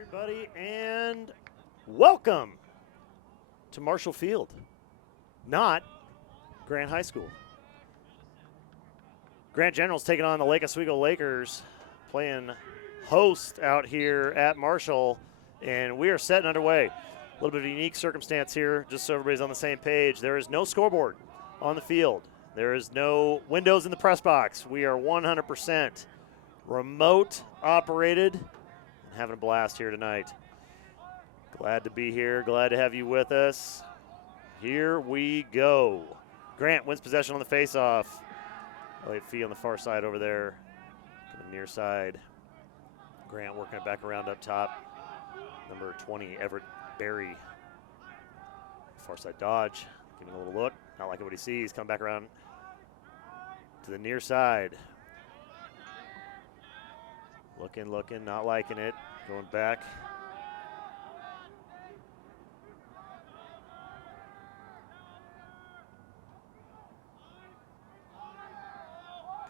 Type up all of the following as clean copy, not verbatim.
everybody, and welcome to Marshall Field, not Grant High School. Grant General's taking on the Lake Oswego Lakers, playing host out here at Marshall, and we are setting underway. A little bit of a unique circumstance here, just so everybody's on the same page. There is no scoreboard on the field. There is no windows in the press box. We are 100% remote operated and having a blast here tonight. Glad to be here. Glad to have you with us. Here we go. Grant wins possession on the faceoff. Elliott Fee on the far side over there, to the near side. Grant working it back around up top. Number 20, Everett Berry. Far side dodge, giving a little look. Not liking what he sees. Come back around to the near side. Looking, not liking it. Going back.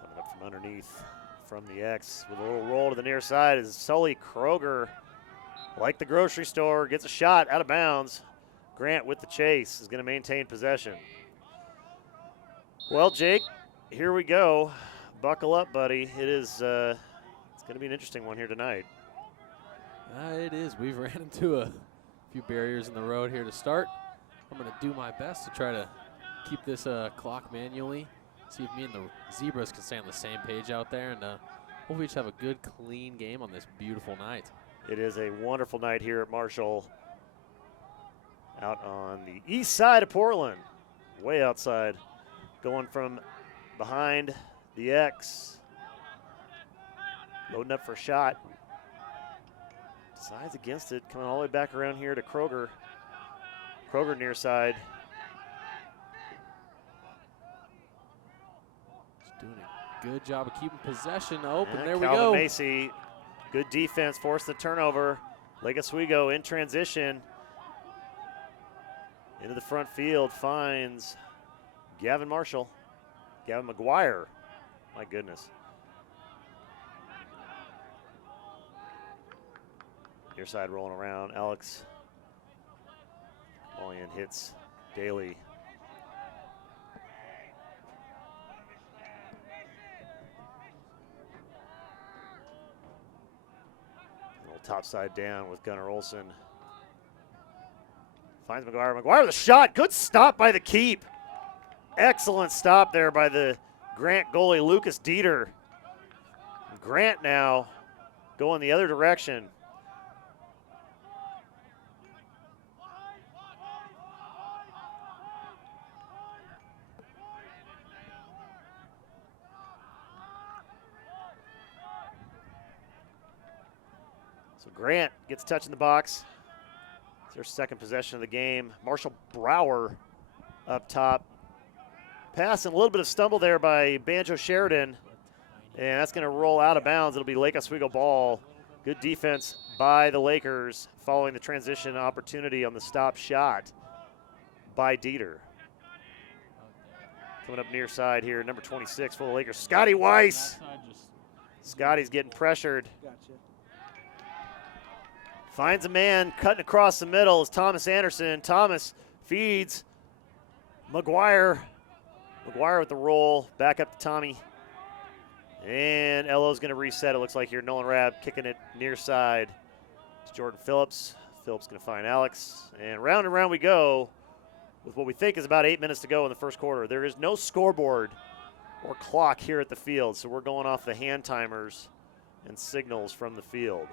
Coming up from underneath from the X with a little roll to the near side is Sully Kroger. Like the grocery store, gets a shot out of bounds. Grant with the chase is going to maintain possession. Well, Jake, here we go. Buckle up, buddy. It is it's going to be an interesting one here tonight. It is. We've ran into a few barriers in the road here to start. I'm going to do my best to try to keep this clock manually. See if me and the Zebras can stay on the same page out there, and hopefully just have a good, clean game on this beautiful night. It is a wonderful night here at Marshall, out on the east side of Portland, way outside, going from behind the X, loading up for a shot. Decides against it, coming all the way back around here to Kroger. Kroger near side. Just doing a good job of keeping possession open. And there we Calvin go. Macy, good defense, forced the turnover. Lake Oswego in transition. Into the front field, finds Gavin Marshall. Gavin McGuire, my goodness. Near side rolling around, Alex Mullion hits Daly. Little top side down with Gunnar Olsen. Finds McGuire. McGuire with a shot. Good stop by the keep. Excellent stop there by the Grant goalie, Lucas Dieter. Grant now going the other direction. So Grant gets a touch in the box. It's their second possession of the game. Marshall Brower up top. Pass and a little bit of stumble there by Banjo Sheridan. And that's going to roll out of bounds. It'll be Lake Oswego ball. Good defense by the Lakers following the transition opportunity on the stop shot by Dieter. Coming up near side here, number 26 for the Lakers, Scotty Weiss. Scotty's getting pressured. Finds a man cutting across the middle is Thomas Anderson. Thomas feeds McGuire. McGuire with the roll, back up to Tommy. And Elo's going to reset, it looks like here. Nolan Rabb kicking it near side to Jordan Phillips. Phillips going to find Alex. And round we go with what we think is about 8 minutes to go in the first quarter. There is no scoreboard or clock here at the field, so we're going off the hand timers and signals from the field.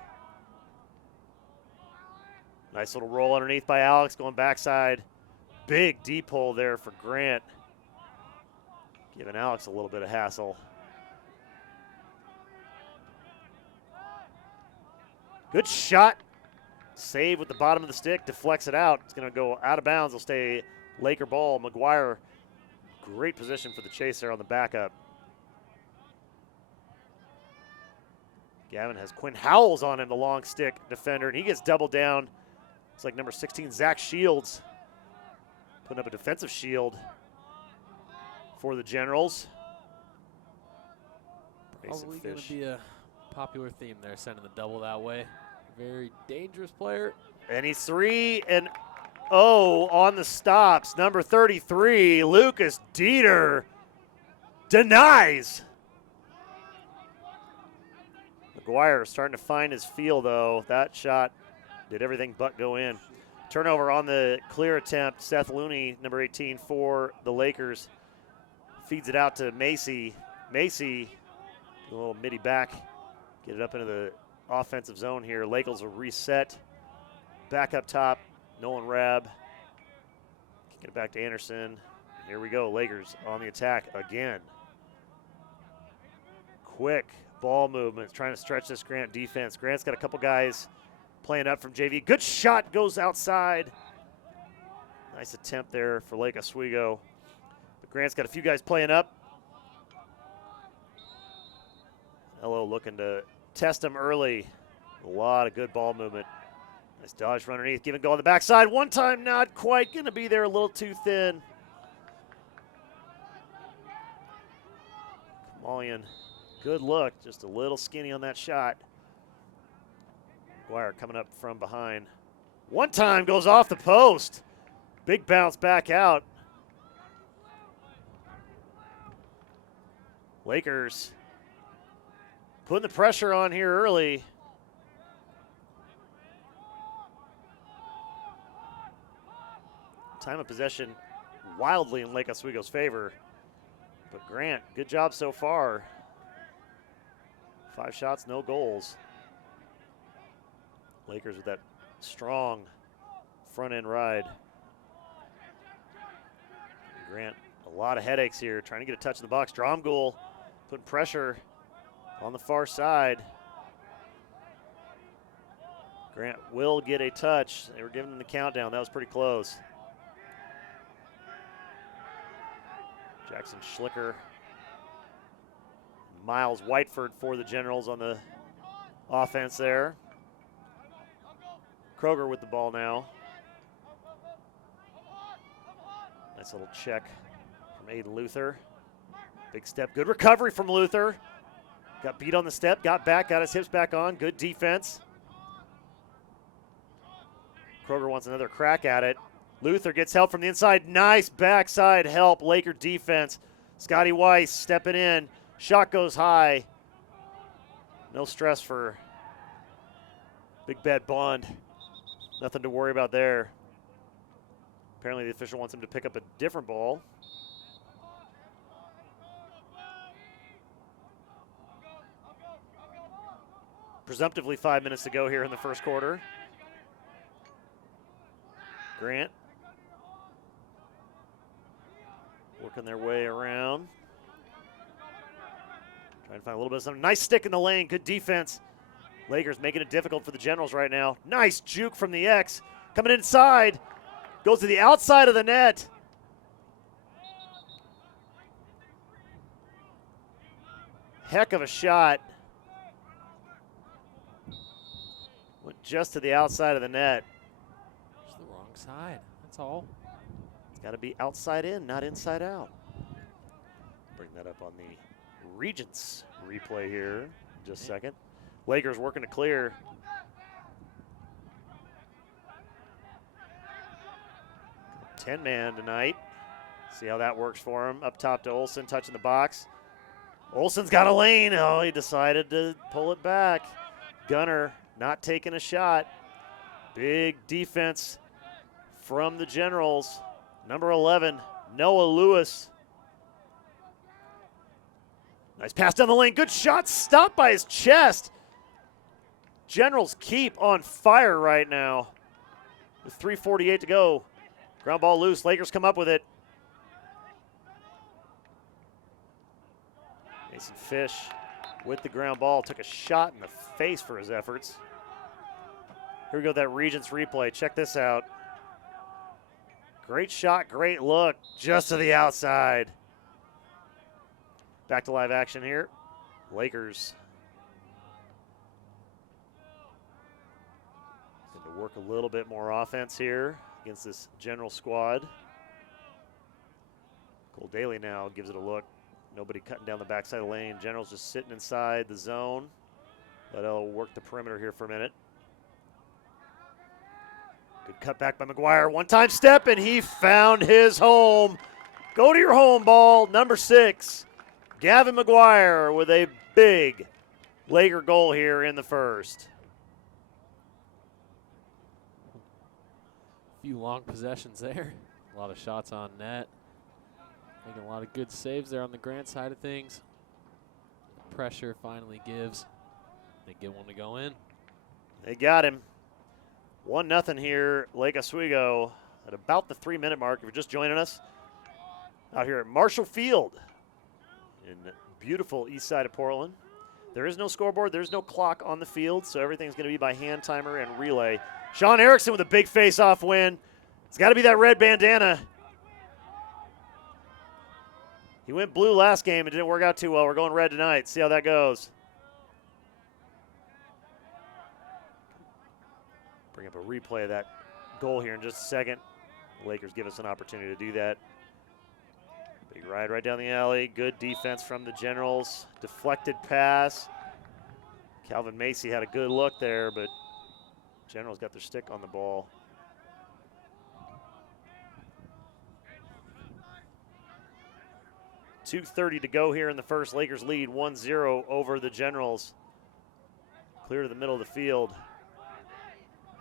Nice little roll underneath by Alex, going backside. Big deep hole there for Grant. Giving Alex a little bit of hassle. Good shot. Save with the bottom of the stick, deflects it out. It's going to go out of bounds. It'll stay Laker ball. McGuire, great position for the chase there on the backup. Gavin has Quinn Howells on him, the long stick defender, and he gets doubled down. It's like number 16, Zach Shields, putting up a defensive shield for the Generals. Probably going to be a popular theme there, sending the double that way. Very dangerous player. And he's 3-0 on the stops. Number 33, Lucas Dieter, denies. McGuire starting to find his feel, though. That shot did everything but go in. Turnover on the clear attempt. Seth Looney, number 18 for the Lakers, feeds it out to Macy. Macy, a little midi back, get it up into the offensive zone here. Lakers will reset. Back up top, Nolan Rabb. Get it back to Anderson. Here we go, Lakers on the attack again. Quick ball movement, trying to stretch this Grant defense. Grant's got a couple guys playing up from JV. Good shot, goes outside. Nice attempt there for Lake Oswego. But Grant's got a few guys playing up. LO looking to test him early. A lot of good ball movement. Nice dodge from underneath, give and go on the backside. One time, not quite going to be there, a little too thin. Kamalian, good look, just a little skinny on that shot. McGuire coming up from behind. One time goes off the post. Big bounce back out. Lakers putting the pressure on here early. Time of possession wildly in Lake Oswego's favor. But Grant, good job so far. 5 shots, no goals. Lakers with that strong front end ride. Grant, a lot of headaches here, trying to get a touch in the box. Dromgoole putting pressure on the far side. Grant will get a touch. They were giving him the countdown. That was pretty close. Jackson Schlicker. Miles Whiteford for the Generals on the offense there. Kroger with the ball now. Nice little check from Aiden Luther. Big step, good recovery from Luther. Got beat on the step, got back, got his hips back on. Good defense. Kroger wants another crack at it. Luther gets help from the inside. Nice backside help. Laker defense. Scotty Weiss stepping in. Shot goes high. No stress for Big Bad Bond. Nothing to worry about there. Apparently the official wants him to pick up a different ball. Presumptively 5 minutes to go here in the first quarter. Grant working their way around. Trying to find a little bit of something. Nice stick in the lane. Good defense. Lakers making it difficult for the Generals right now. Nice juke from the X. Coming inside. Goes to the outside of the net. Heck of a shot. Went just to the outside of the net. Just the wrong side. That's all. It's got to be outside in, not inside out. Bring that up on the Regents replay here in just a second. Lakers working to clear. Ten-man tonight. See how that works for him. Up top to Olsen, touching the box. Olsen's got a lane. Oh, he decided to pull it back. Gunner not taking a shot. Big defense from the Generals. Number 11, Noah Lewis. Nice pass down the lane. Good shot. Stopped by his chest. Generals keep on fire right now. With 3:48 to go. Ground ball loose. Lakers come up with it. Mason Fish with the ground ball. Took a shot in the face for his efforts. Here we go, that Regents replay. Check this out. Great shot, great look. Just to the outside. Back to live action here. Lakers going to work a little bit more offense here against this General squad. Cole Daly now gives it a look. Nobody cutting down the backside of the lane. General's just sitting inside the zone. Let Ella work the perimeter here for a minute. Good cutback by McGuire. One-time step, and he found his home. Go to your home, ball. Number 6, Gavin McGuire with a big Laker goal here in the first. A few long possessions there. A lot of shots on net. Making a lot of good saves there on the Grant side of things. The pressure finally gives. They get one to go in. They got him. 1-0 here, Lake Oswego at about the 3-minute mark. If you're just joining us out here at Marshall Field in beautiful east side of Portland. There is no scoreboard. There's no clock on the field, so everything's going to be by hand timer and relay. Sean Erickson with a big face-off win. It's got to be that red bandana. He went blue last game. It didn't work out too well. We're going red tonight. See how that goes. Bring up a replay of that goal here in just a second. The Lakers give us an opportunity to do that. Big ride right down the alley. Good defense from the Generals. Deflected pass. Calvin Macy had a good look there, but Generals got their stick on the ball. .230 to go here in the first. Lakers lead 1-0 over the Generals. Clear to the middle of the field.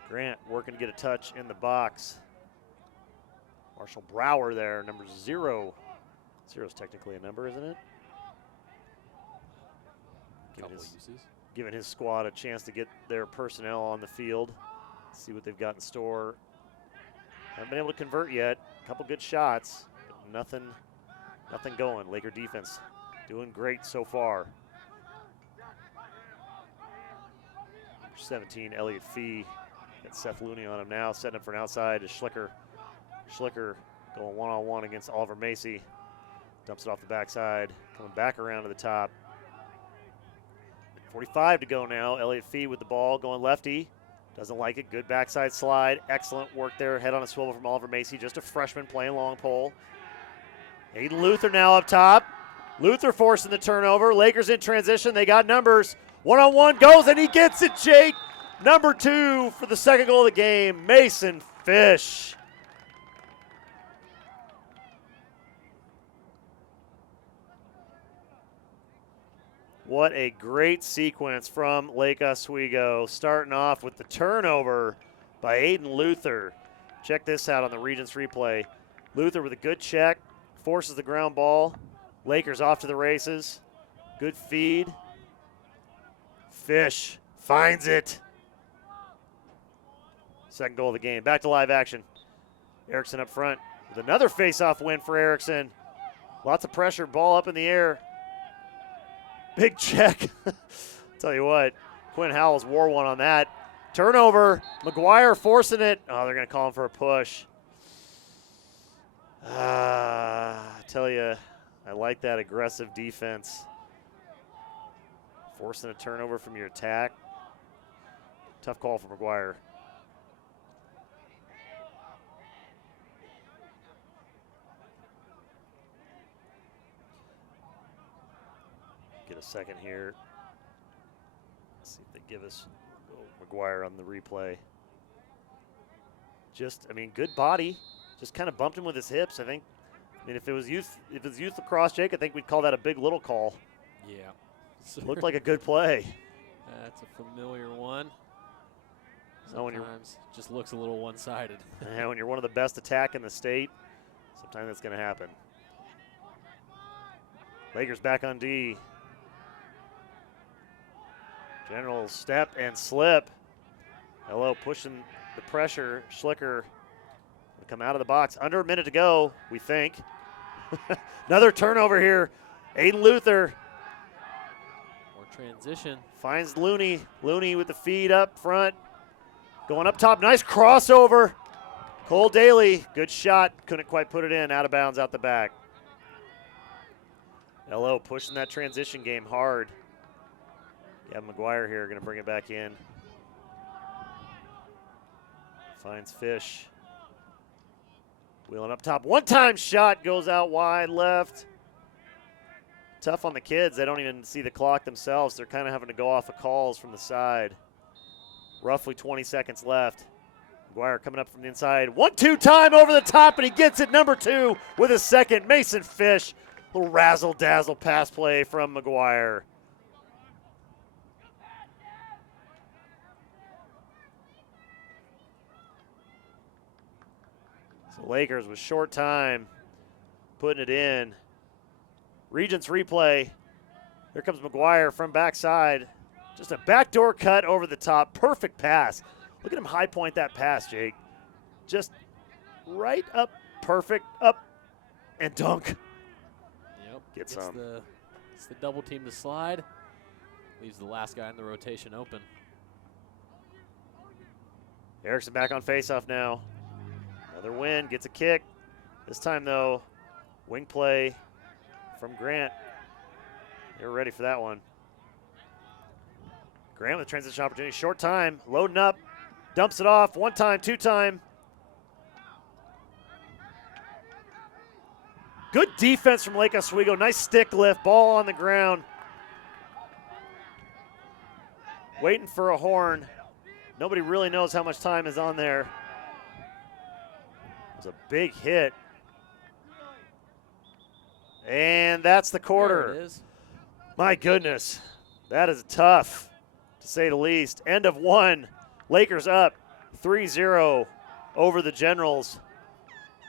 Grant working to get a touch in the box. Marshall Brower there, number 0. 0's technically a number, isn't it? Giving his squad a chance to get their personnel on the field. See what they've got in store. Haven't been able to convert yet. A couple good shots, but nothing going. Laker defense doing great so far. Number 17, Elliott Fee. Got Seth Looney on him now, setting up for an outside to Schlicker. Schlicker going one-on-one against Oliver Macy. Dumps it off the backside, coming back around to the top. 45 to go now. Elliott Fee with the ball, going lefty. Doesn't like it. Good backside slide. Excellent work there. Head on a swivel from Oliver Macy. Just a freshman playing long pole. Aiden Luther now up top. Luther forcing the turnover. Lakers in transition. They got numbers. One-on-one goes, and he gets it, Jake. Number 2 for the second goal of the game, Mason Fish. What a great sequence from Lake Oswego, starting off with the turnover by Aiden Luther. Check this out on the Regents replay. Luther with a good check, forces the ground ball. Lakers off to the races. Good feed. Fish finds it. Second goal of the game. Back to live action. Erickson up front with another face-off win for Erickson. Lots of pressure, ball up in the air. Big check. Tell you what, Quinn Howells wore one on that. Turnover, McGuire forcing it. Oh, they're going to call him for a push. I tell you, I like that aggressive defense. Forcing a turnover from your attack. Tough call for McGuire. Get a second here. Let's see if they give us McGuire on the replay. Good body. Just kind of bumped him with his hips. I mean, if it was youth lacrosse, Jake, I think we'd call that a big little call. Yeah. Looked like a good play. That's a familiar one. Sometimes just looks a little one-sided. Yeah, when you're one of the best attack in the state, sometimes that's going to happen. Lakers back on D. General step and slip. LO pushing the pressure. Schlicker will come out of the box. Under a minute to go, we think. Another turnover here. Aiden Luther. More transition. Finds Looney. Looney with the feed up front. Going up top. Nice crossover. Cole Daly. Good shot. Couldn't quite put it in. Out of bounds out the back. LO pushing that transition game hard. Gavin McGuire here going to bring it back in. Finds Fish. Wheeling up top. One-time shot goes out wide left. Tough on the kids. They don't even see the clock themselves. They're kind of having to go off of calls from the side. Roughly 20 seconds left. McGuire coming up from the inside. 1-2 time over the top, and he gets it. Number 2 with a second. Mason Fish. Little razzle-dazzle pass play from McGuire. So Lakers with short time putting it in. Regents replay. Here comes McGuire from backside. Just a backdoor cut over the top. Perfect pass. Look at him high point that pass, Jake. Just right up, perfect, up, and dunk. Yep. Get some. It's the double team to slide. Leaves the last guy in the rotation open. Erickson back on faceoff now. Another win, gets a kick. This time, though, wing play from Grant. They were ready for that one. Grant with transition opportunity. Short time, loading up, dumps it off. 1 time, 2 time. Good defense from Lake Oswego. Nice stick lift, ball on the ground. Waiting for a horn. Nobody really knows how much time is on there. It was a big hit. And that's the quarter. There it is. My goodness, that is tough, to say the least. End of 1. Lakers up 3-0 over the Generals.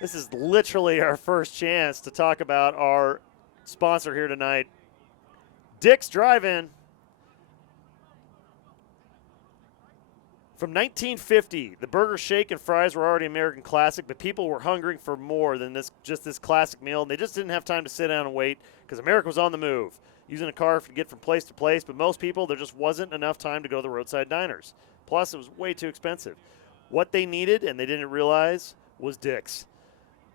This is literally our first chance to talk about our sponsor here tonight. Dick's Drive-In. From 1950, the burger, shake, and fries were already American classic, but people were hungering for more than just this classic meal, and they just didn't have time to sit down and wait because America was on the move, using a car to get from place to place, but most people, there just wasn't enough time to go to the roadside diners. Plus, it was way too expensive. What they needed, and they didn't realize, was Dick's.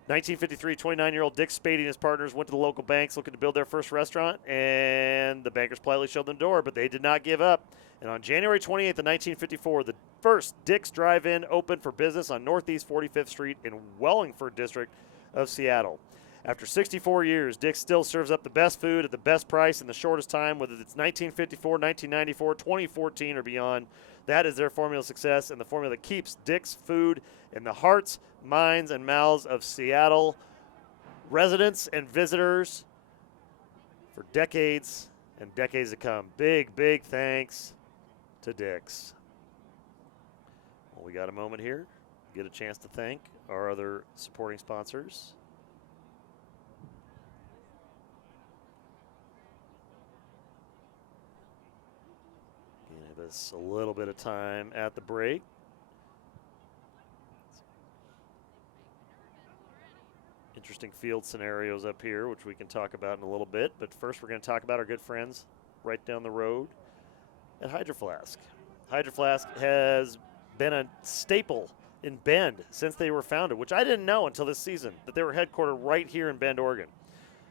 1953, 29-year-old Dick Spady and his partners went to the local banks looking to build their first restaurant, and the bankers politely showed them the door, but they did not give up. And on January 28th of 1954, the first Dick's Drive-In opened for business on Northeast 45th Street in Wellingford District of Seattle. After 64 years, Dick's still serves up the best food at the best price in the shortest time, whether it's 1954, 1994, 2014, or beyond. That is their formula of success and the formula that keeps Dick's food in the hearts, minds, and mouths of Seattle residents and visitors for decades and decades to come. Big, big thanks to Dick's. Well, we got a moment here. Get a chance to thank our other supporting sponsors. Give us a little bit of time at the break. Interesting field scenarios up here, which we can talk about in a little bit. But first, we're going to talk about our good friends right down the road at Hydro Flask. Hydro Flask has been a staple in Bend since they were founded, which I didn't know until this season, that they were headquartered right here in Bend, Oregon.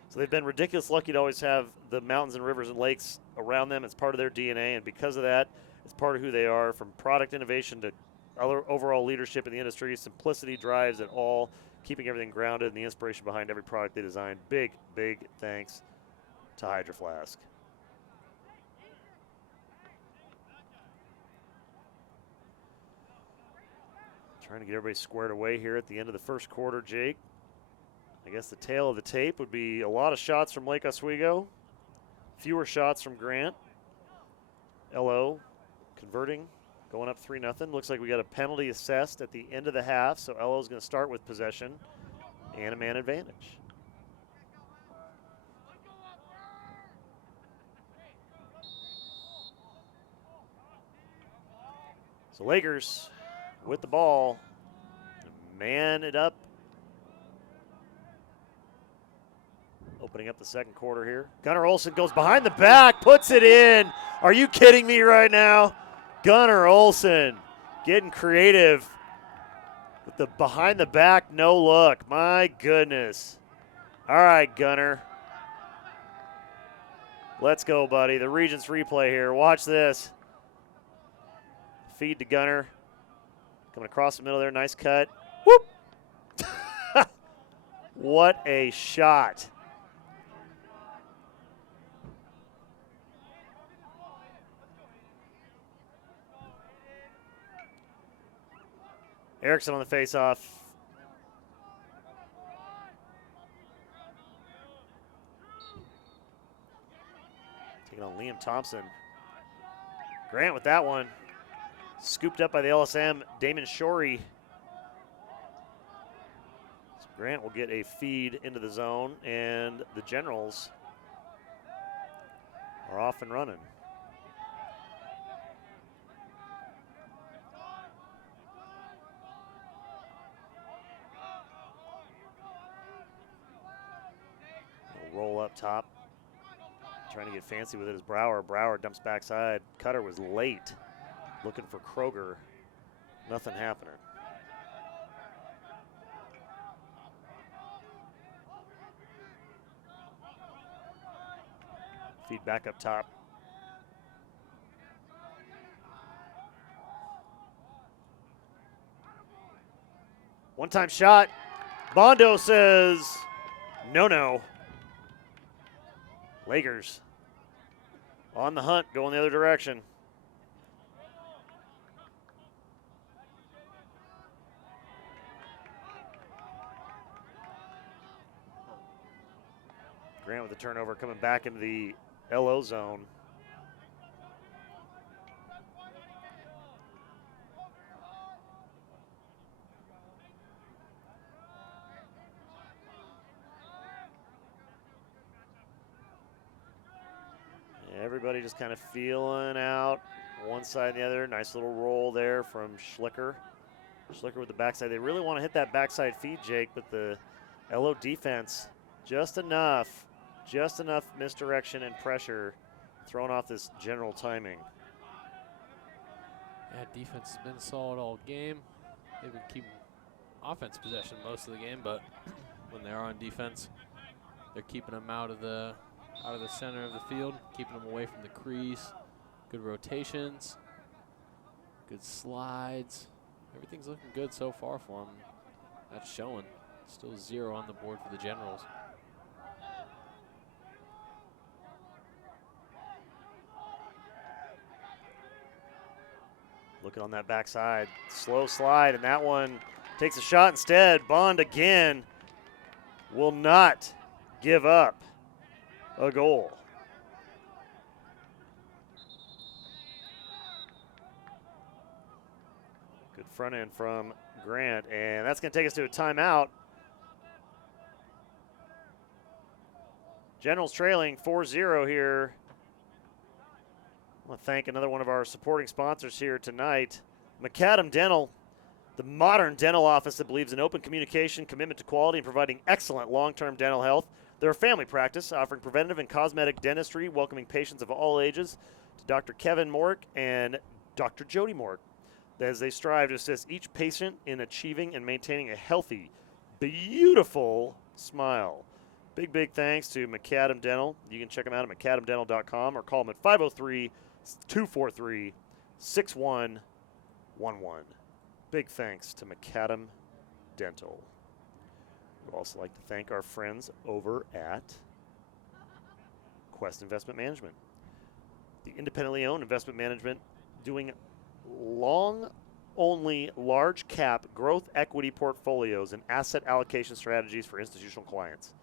So they've been ridiculous lucky to always have the mountains and rivers and lakes around them. It's part of their DNA, and because of that, it's part of who they are. From product innovation to overall leadership in the industry, simplicity drives it all, keeping everything grounded and the inspiration behind every product they design. Big, big thanks to Hydro Flask. Trying to get everybody squared away here at the end of the first quarter, Jake. I guess the tail of the tape would be a lot of shots from Lake Oswego, fewer shots from Grant. LO converting, going up 3-0. Looks like we got a penalty assessed at the end of the half, so LO is going to start with possession and a man advantage. So Lakers with the ball, man it up. Opening up the second quarter here. Gunnar Olsen goes behind the back, puts it in. Are you kidding me right now? Gunnar Olsen getting creative with the behind the back no look. My goodness. All right, Gunnar. Let's go, buddy. The Regents replay here. Watch this. Feed to Gunnar. Coming across the middle there. Nice cut. Whoop! What a shot. Erickson on the faceoff. Taking on Liam Thompson. Grant with that one. Scooped up by the LSM, Damon Shorey. So Grant will get a feed into the zone, and the Generals are off and running. Roll up top. Trying to get fancy with it is Brower. Brower dumps backside. Cutter was late. Looking for Kroger. Nothing happening. Feed back up top. One-time shot. Bondo says, no. Lakers on the hunt, going the other direction. Grant with the turnover, coming back into the LO zone. Everybody just kind of feeling out one side and the other. Nice little roll there from Schlicker. Schlicker with the backside. They really want to hit that backside feed, Jake, but the LO defense, just enough misdirection and pressure, throwing off this general timing. Yeah, defense has been solid all game. They've been keeping offense possession most of the game, but when they are on defense, they're keeping them out of the center of the field, keeping them away from the crease. Good rotations, good slides. Everything's looking good so far for them. That's showing. Still 0 on the board for the Generals. Looking on that backside, slow slide, and that one takes a shot instead. Bond again will not give up a goal. Good front end from Grant, and that's going to take us to a timeout. Generals trailing 4-0 here. I want to thank another one of our supporting sponsors here tonight, McAdam Dental, the modern dental office that believes in open communication, commitment to quality, and providing excellent long-term dental health. They're a family practice offering preventative and cosmetic dentistry, welcoming patients of all ages to Dr. Kevin Mork and Dr. Jody Mork, as they strive to assist each patient in achieving and maintaining a healthy, beautiful smile. Big thanks to McAdam Dental. You can check them out at macadamdental.com or call them at 503-243-6111. Big thanks to McAdam Dental. We'd also like to thank our friends over at Quest Investment Management, the independently owned investment management doing long-only large-cap growth equity portfolios and asset allocation strategies for institutional clients.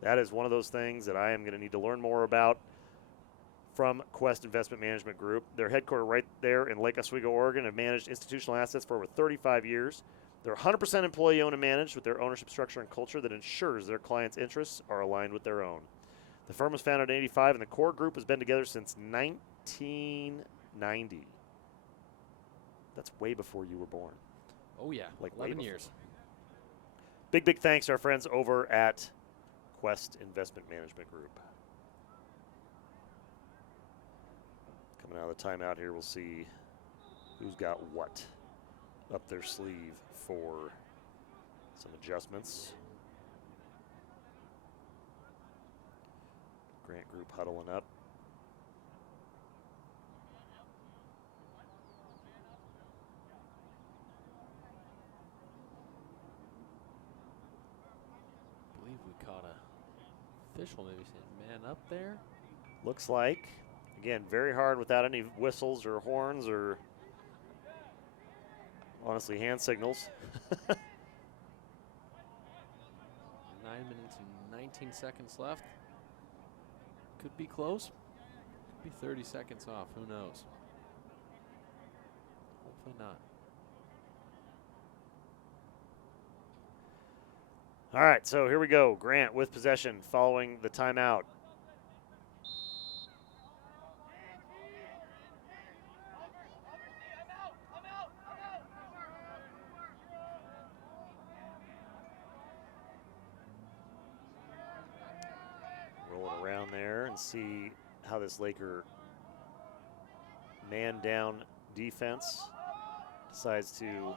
That is one of those things that I am going to need to learn more about from Quest Investment Management Group. They're headquartered right there in Lake Oswego, Oregon, have managed institutional assets for over 35 years. They're 100% employee-owned and managed with their ownership structure and culture that ensures their clients' interests are aligned with their own. The firm was founded in '85, and the core group has been together since 1990. That's way before you were born. Oh, yeah, like 11 years. Big thanks to our friends over at Quest Investment Management Group. Coming out of the timeout here, we'll see who's got what up their sleeve for some adjustments. Grant group huddling up. I believe we caught a official maybe saying man up there. Looks like. Again, very hard without any whistles or horns or Honestly, hand signals. 9 minutes and 19 seconds left. Could be close. Could be 30 seconds off. Who knows? Hopefully not. All right, so here we go. Grant with possession following the timeout. Roll it around there and see how this Laker man down defense decides to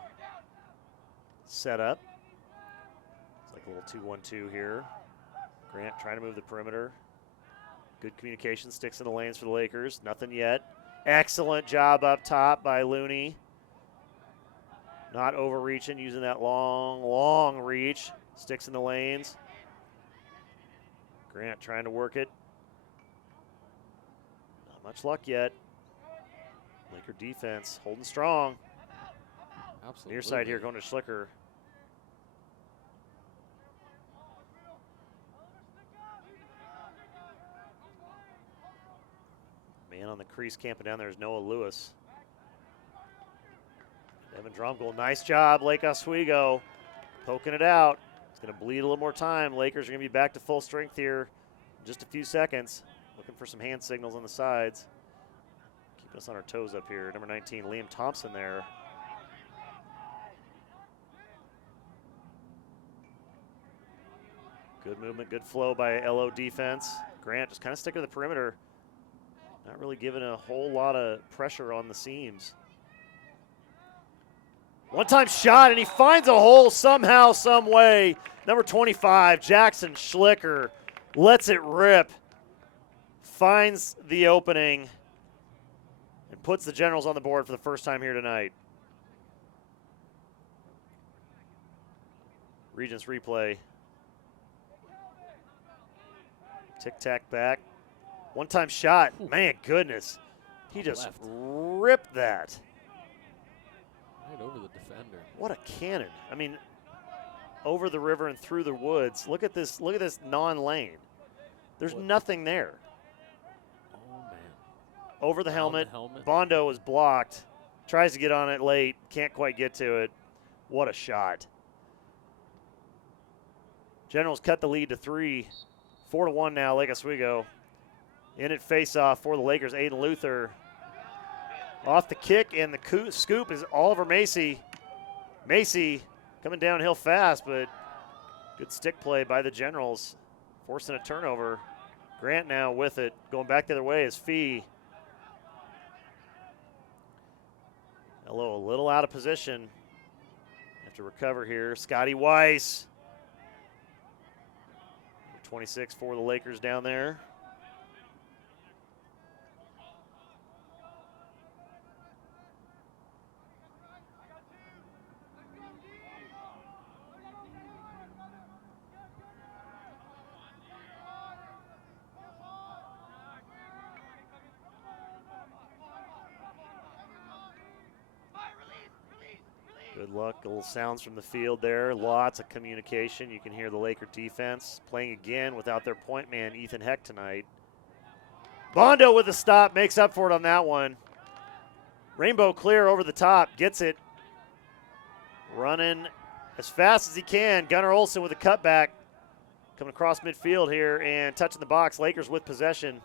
set up. It's like a little 2-1-2 here. Grant trying to move the perimeter. Good communication, sticks in the lanes for the Lakers. Nothing yet. Excellent job up top by Looney. Not overreaching, using that long reach. Sticks in the lanes. Grant trying to work it. Not much luck yet. Laker defense holding strong. Absolutely. Near side here going to Schlicker. Man on the crease camping down there is Noah Lewis. Evan Drumgold, nice job, Lake Oswego, poking it out. It's going to bleed a little more time. Lakers are going to be back to full strength here in just a few seconds. Looking for some hand signals on the sides. Keeping us on our toes up here. Number 19, Liam Thompson there. Good movement, good flow by LO defense. Grant just kind of sticking to the perimeter. Not really giving a whole lot of pressure on the seams. One-time shot, and he finds a hole somehow, some way. Number 25, Jackson Schlicker, lets it rip. Finds the opening and puts the Generals on the board for the first time here tonight. Regents replay. Tic-tac back. One-time shot. Man, goodness. He just ripped that. Right over the defender. What a cannon. I mean, over the river and through the woods. Look at this non-lane. There's nothing there. Oh, man. Over the helmet. Bondo was blocked. Tries to get on it late. Can't quite get to it. What a shot. Generals cut the lead to 3. 4-1 now, Lake Oswego. In it face-off for the Lakers, Aiden Luther. Off the kick, and the scoop is Oliver Macy. Macy coming downhill fast, but good stick play by the Generals, forcing a turnover. Grant now with it. Going back the other way is Fee. Hello, a little out of position. Have to recover here. Scotty Weiss. 26 for the Lakers down there. Good luck. Little sounds from the field there. Lots of communication. You can hear the Laker defense playing again without their point man, Ethan Heck, tonight. Bondo with a stop. Makes up for it on that one. Rainbow clear over the top. Gets it. Running as fast as he can. Gunnar Olsen with a cutback. Coming across midfield here and touching the box. Lakers with possession.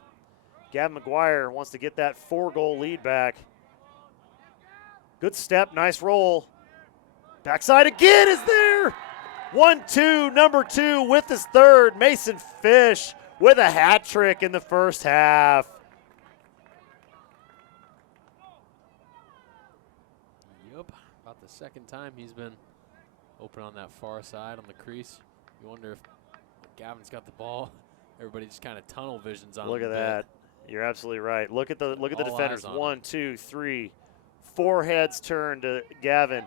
Gavin McGuire wants to get that 4-goal lead back. Good step. Nice roll. Backside again is there. 1-2, number 2 with his third. Mason Fish with a hat trick in the first half. Yep, about the second time he's been open on that far side on the crease. You wonder if Gavin's got the ball. Everybody just kind of tunnel visions on him. Look at that. You're absolutely right. Look at the defenders. 1, 2, 3. 4 heads turned to Gavin.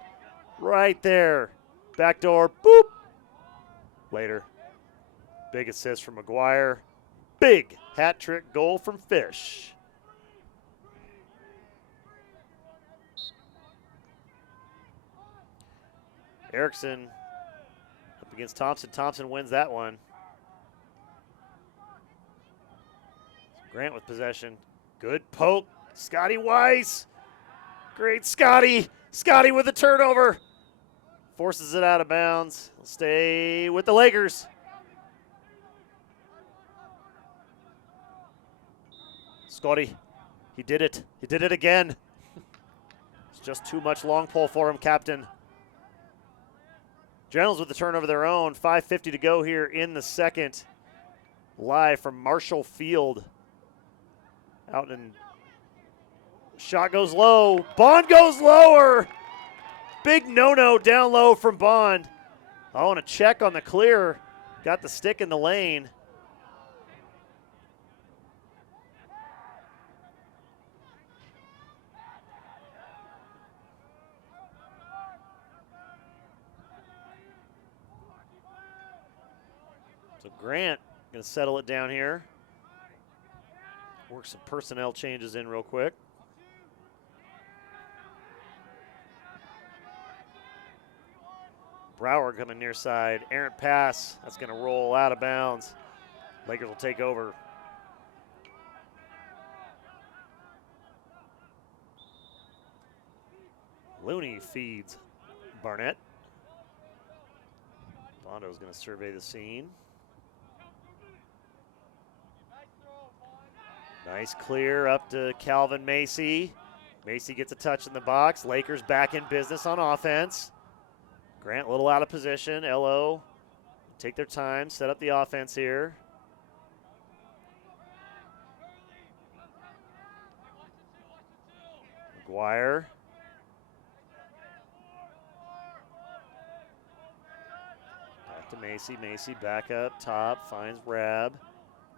Right there. Back door. Boop. Later. Big assist from McGuire. Big hat trick goal from Fish. Erickson up against Thompson. Thompson wins that one. Grant with possession. Good poke. Scotty Weiss. Great Scotty. Scotty with the turnover. Forces it out of bounds. Will stay with the Lakers. Scotty, he did it. He did it again. It's just too much long pull for him, captain. Generals with the turnover of their own. 5:50 to go here in the second. Live from Marshall Field. Out in. Shot goes low. Bond goes lower. Big no-no down low from Bond. Oh, and a check on the clear. Got the stick in the lane. So Grant going to settle it down here. Work some personnel changes in real quick. Brower coming near side. Errant pass. That's going to roll out of bounds. Lakers will take over. Looney feeds Barnett. Bondo's going to survey the scene. Nice clear up to Calvin Macy. Macy gets a touch in the box. Lakers back in business on offense. Grant a little out of position. LO take their time, set up the offense here. McGuire. Back to Macy. Macy back up top, finds Rab.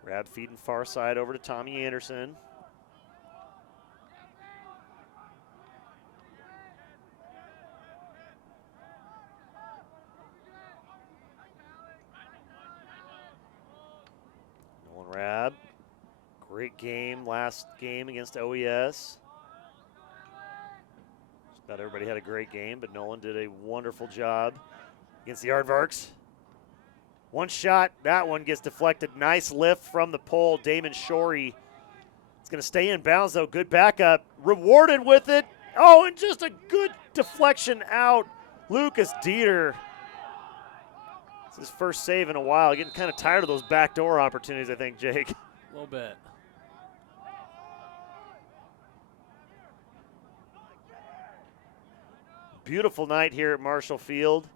Rab feeding far side over to Tommy Anderson. Nolan Rab. Great game last game against OES. Just about everybody had a great game, but Nolan did a wonderful job against the Aardvarks. One shot, that one gets deflected. Nice lift from the pole. Damon Shorey. It's going to stay in bounds, though. Good backup. Rewarded with it. Oh, and just a good deflection out. Lucas Dieter. It's his first save in a while. Getting kind of tired of those backdoor opportunities, I think, Jake. A little bit. Beautiful night here at Marshall Field.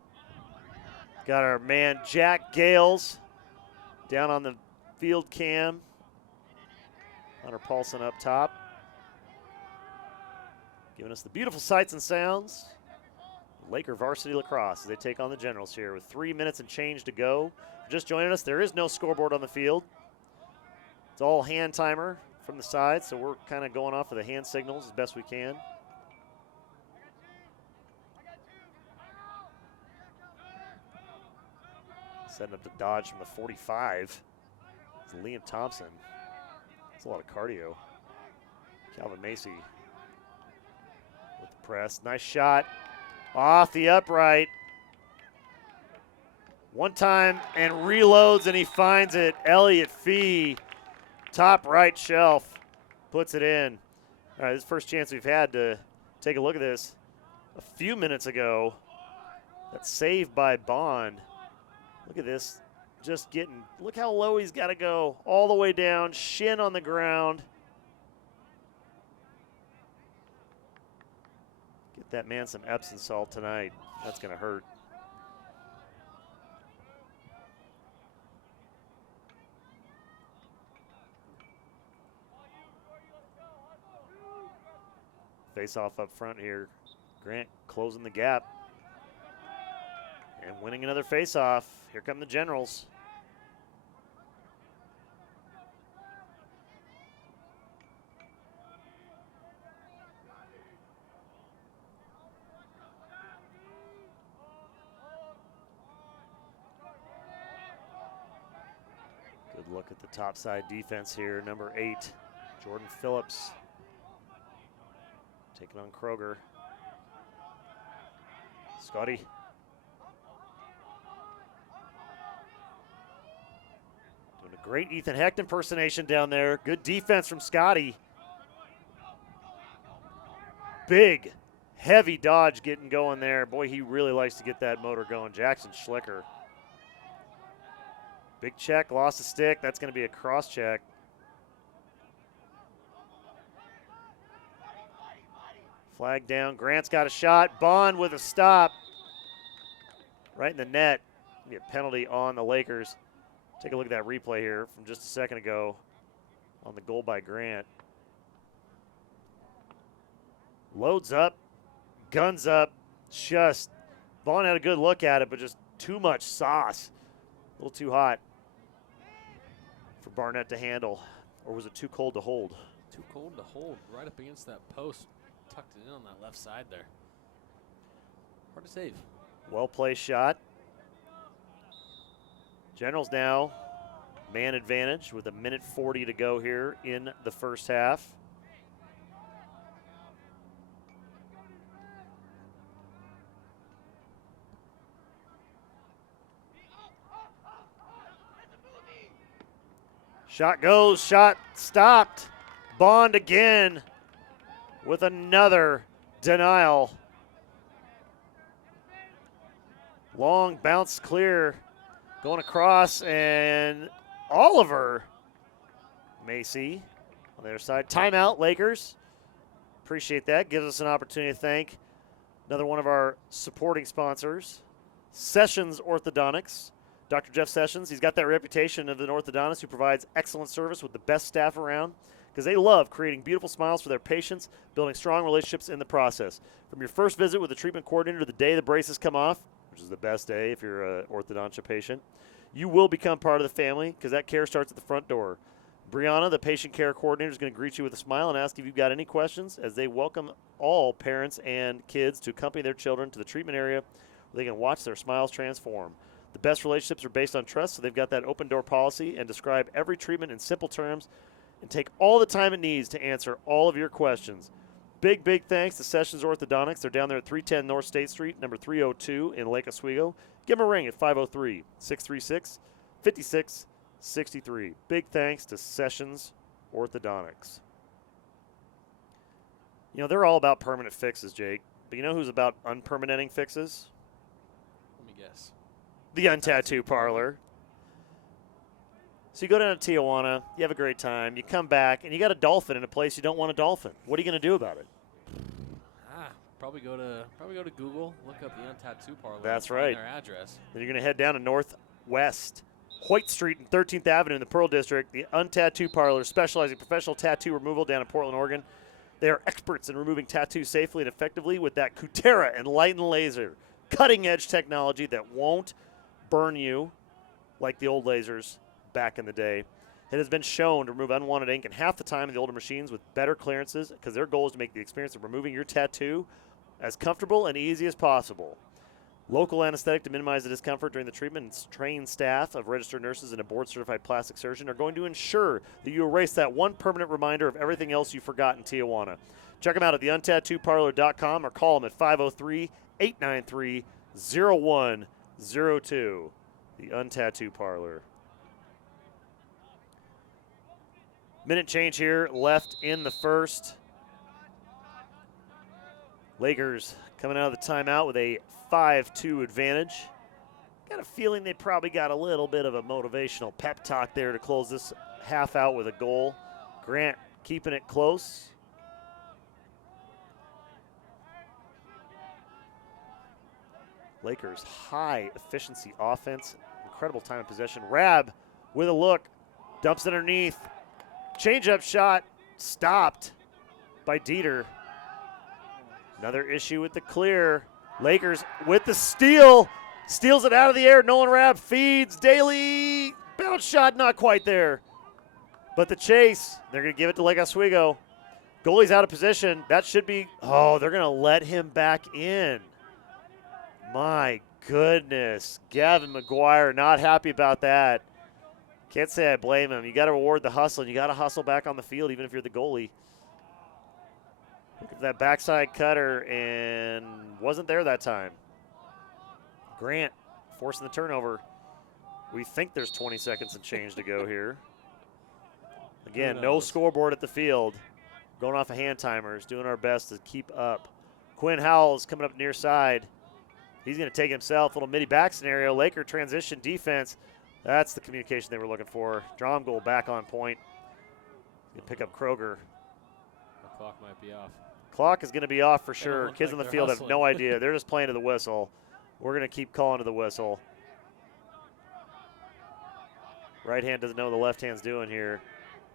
Got our man Jack Gales down on the field cam. Hunter Paulson up top. Giving us the beautiful sights and sounds. Laker varsity lacrosse as they take on the Generals here with 3 minutes and change to go. Just joining us, there is no scoreboard on the field. It's all hand timer from the side, so we're kind of going off of the hand signals as best we can. Setting up the dodge from the 45. It's Liam Thompson. That's a lot of cardio. Calvin Macy with the press. Nice shot off the upright. One time and reloads, and he finds it. Elliott Fee, top right shelf, puts it in. All right, this is the first chance we've had to take a look at this. A few minutes ago, that save by Bond. Look at this, just getting, look how low he's got to go. All the way down, shin on the ground. Get that man some Epsom salt tonight. That's going to hurt. Face off up front here. Grant closing the gap. And winning another face-off. Here come the Generals. Good look at the top side defense here. Number 8, Jordan Phillips. Taking on Kroger. Scotty. Great Ethan Hecht impersonation down there. Good defense from Scotty. Big, heavy dodge getting going there. Boy, he really likes to get that motor going. Jackson Schlicker. Big check, lost a stick. That's going to be a cross check. Flag down. Grant's got a shot. Bond with a stop. Right in the net. Be a penalty on the Lakers. Take a look at that replay here from just a second ago on the goal by Grant. Loads up, guns up, just Bond had a good look at it, but just too much sauce. A little too hot for Barnett to handle. Or was it too cold to hold? Too cold to hold, right up against that post. Tucked it in on that left side there. Hard to save. Well-placed shot. Generals now man advantage with 1:40 to go here in the first half. Shot goes, shot stopped. Bond again with another denial. Long bounce clear. Going across, and Oliver Macy on the other side. Timeout, Lakers. Appreciate that. Gives us an opportunity to thank another one of our supporting sponsors, Sessions Orthodontics. Dr. Jeff Sessions, he's got that reputation of an orthodontist who provides excellent service with the best staff around because they love creating beautiful smiles for their patients, building strong relationships in the process. From your first visit with a treatment coordinator to the day the braces come off, which is the best day if you're an orthodontia patient, you will become part of the family because that care starts at the front door. Brianna, the patient care coordinator, is going to greet you with a smile and ask if you've got any questions as they welcome all parents and kids to accompany their children to the treatment area where they can watch their smiles transform. The best relationships are based on trust, so they've got that open door policy and describe every treatment in simple terms and take all the time it needs to answer all of your questions. Big, big thanks to Sessions Orthodontics. They're down there at 310 North State Street, number 302 in Lake Oswego. Give them a ring at 503-636-5663. Big thanks to Sessions Orthodontics. You know, they're all about permanent fixes, Jake. But you know who's about unpermanenting fixes? Let me guess. The Untattoo Parlor. So you go down to Tijuana, you have a great time, you come back, and you got a dolphin in a place you don't want a dolphin. What are you going to do about it? Probably go to Google, look up the Untattoo Parlor. That's and right. find their address. Then you're going to head down to Northwest Hoyt Street and 13th Avenue in the Pearl District. The Untattoo Parlor, specializing in professional tattoo removal down in Portland, Oregon. They are experts in removing tattoos safely and effectively with that Kutera Enlighten laser, cutting-edge technology that won't burn you like the old lasers back in the day. It has been shown to remove unwanted ink in half the time of the older machines with better clearances because their goal is to make the experience of removing your tattoo as comfortable and easy as possible. Local anesthetic to minimize the discomfort during the treatment, and trained staff of registered nurses and a board-certified plastic surgeon are going to ensure that you erase that one permanent reminder of everything else you forgot in Tijuana. Check them out at theuntatattooparlor.com or call them at 503-893-0102. The Untattoo Parlor. Minute change here left in the first. Lakers coming out of the timeout with a 5-2 advantage. Got a feeling they probably got a little bit of a motivational pep talk there to close this half out with a goal. Grant keeping it close. Lakers high efficiency offense. Incredible time of possession. Rab with a look. Dumps it underneath. Change-up shot stopped by Dieter. Another issue with the clear. Lakers with the steal. Steals it out of the air. Nolan Rabb feeds. Daly. Bounce shot not quite there. But the chase, they're going to give it to Lake Oswego. Goalie's out of position. That should be, they're going to let him back in. My goodness. Gavin McGuire not happy about that. Can't say I blame him. You got to reward the hustle, and you got to hustle back on the field even if you're the goalie. Look at that backside cutter, and wasn't there that time. Grant forcing the turnover. We think there's 20 seconds and change to go here. Who Again, no knows? scoreboard at the field. Going off of hand timers, doing our best to keep up. Quinn Howell's coming up near side. He's going to take himself, a little midi back scenario. Laker transition defense. That's the communication they were looking for. Dromgold back on point. Going to pick up Kroger. The clock might be off. Clock is going to be off for They don't sure. look Kids like on the they're field have hustling. no idea. They're just playing to the whistle. We're going to keep calling to the whistle. Right hand doesn't know what the left hand's doing here.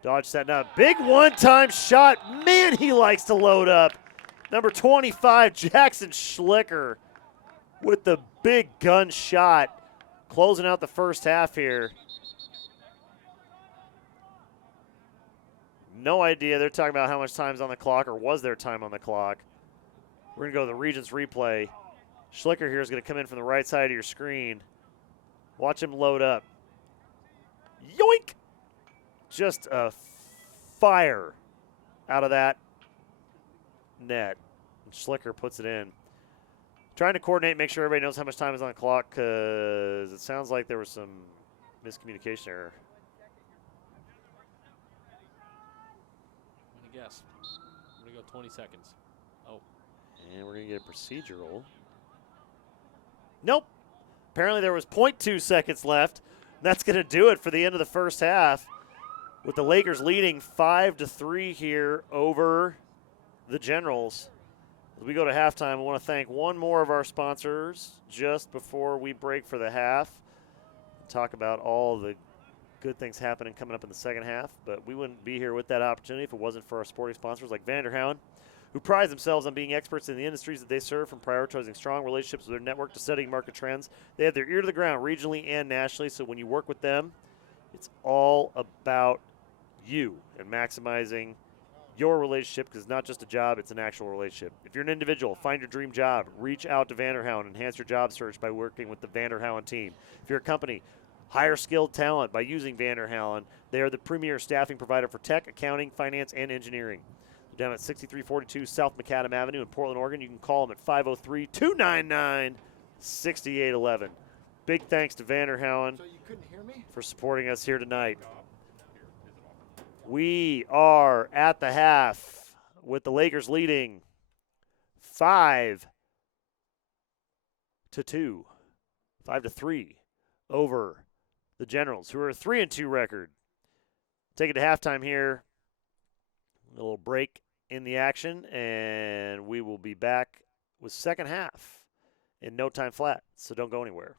Dodge setting up. Big one-time shot. Man, he likes to load up. Number 25, Jackson Schlicker with the big gun shot. Closing out the first half here. No idea. They're talking about how much time's on the clock, or was there time on the clock. We're going to go to the Regents replay. Schlicker here is going to come in from the right side of your screen. Watch him load up. Yoink! Just a fire out of that net. And Schlicker puts it in. Trying to coordinate, make sure everybody knows how much time is on the clock, because it sounds like there was some miscommunication error. I'm going to guess. I'm going to go 20 seconds. Oh. And we're going to get a procedural. Nope. Apparently there was 0.2 seconds left. That's going to do it for the end of the first half, with the Lakers leading 5-3 here over the Generals. As we go to halftime, I want to thank one more of our sponsors just before we break for the half. Talk about all the good things happening coming up in the second half, but we wouldn't be here with that opportunity if it wasn't for our sporting sponsors like Vanderhouen, who pride themselves on being experts in the industries that they serve, from prioritizing strong relationships with their network to studying market trends. They have their ear to the ground regionally and nationally, so when you work with them, it's all about you and maximizing your relationship, because it's not just a job, it's an actual relationship. If you're an individual, find your dream job. Reach out to Vanderhouen. Enhance your job search by working with the Vanderhouen team. If you're a company, hire skilled talent by using Vanderhouen. They are the premier staffing provider for tech, accounting, finance, and engineering. They're down at 6342 South Macadam Avenue in Portland, Oregon. You can call them at 503-299-6811. Big thanks to Vanderhouen for supporting us here tonight. We are at the half with the Lakers leading 5-2, 5-3 over the Generals, who are a 3-2 record. Take it to halftime here. A little break in the action, and we will be back with second half in no time flat. So don't go anywhere.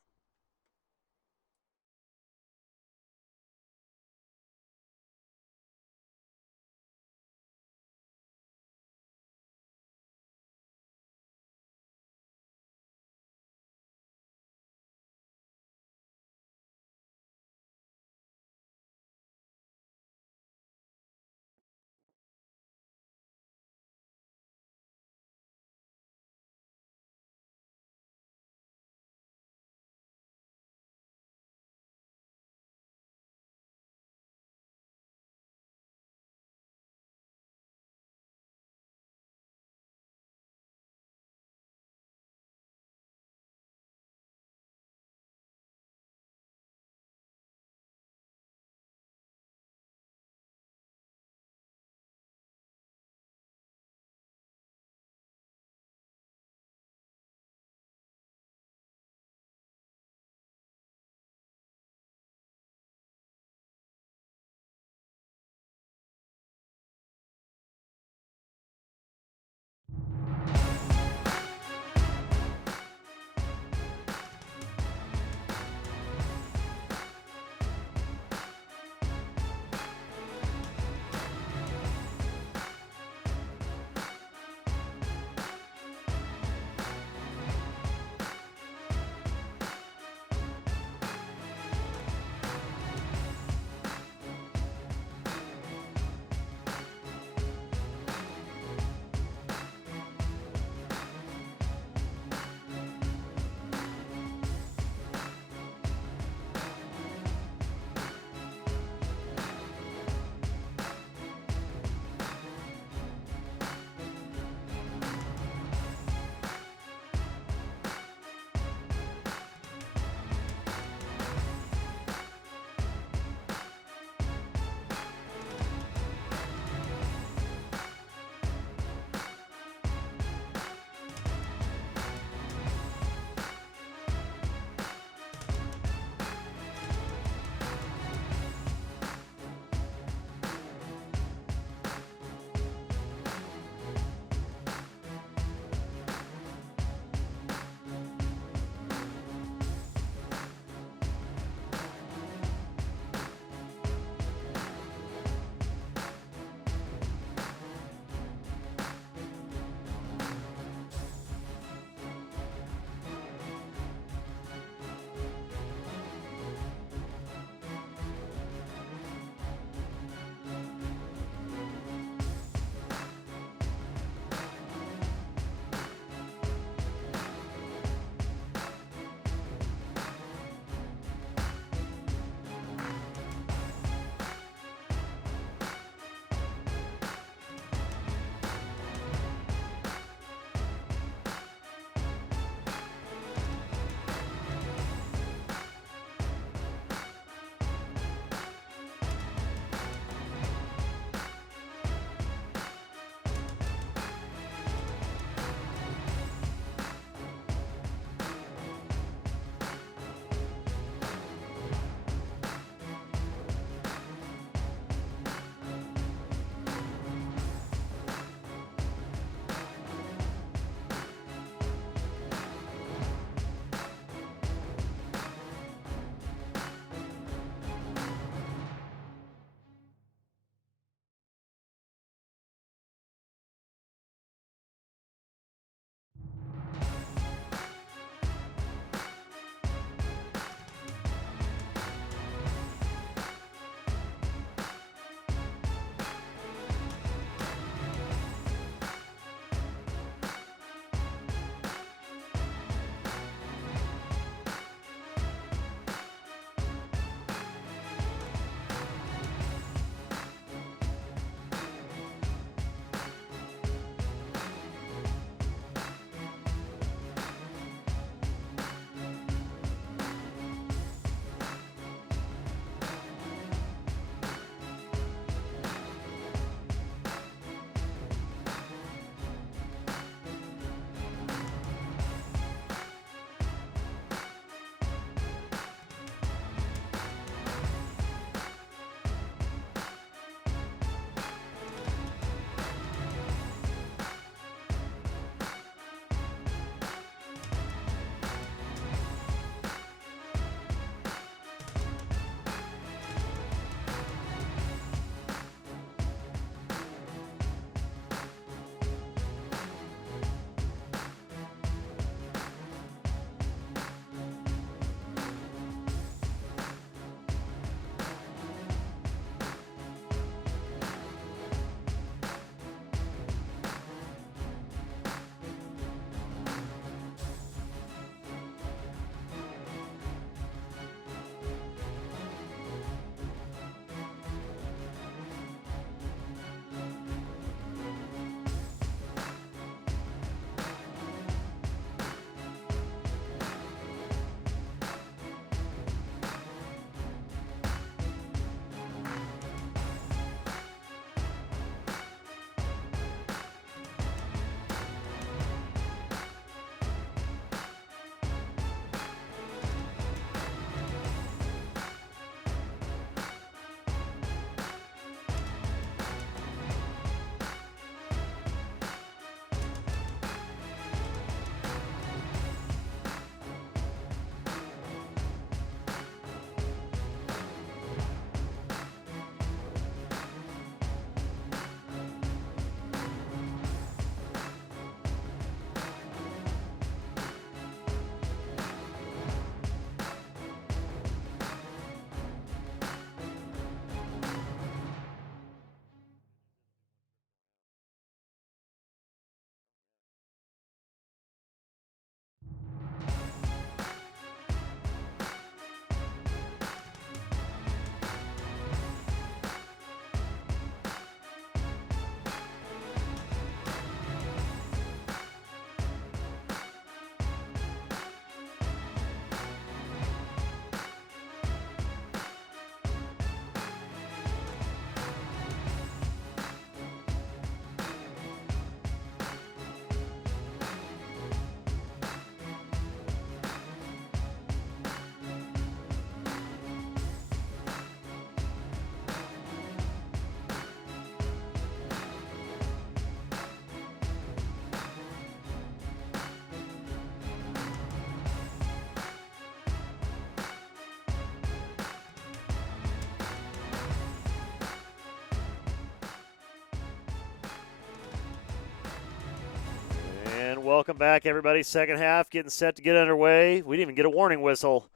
welcome back, everybody. Second half getting set to get underway. We didn't even get a warning whistle.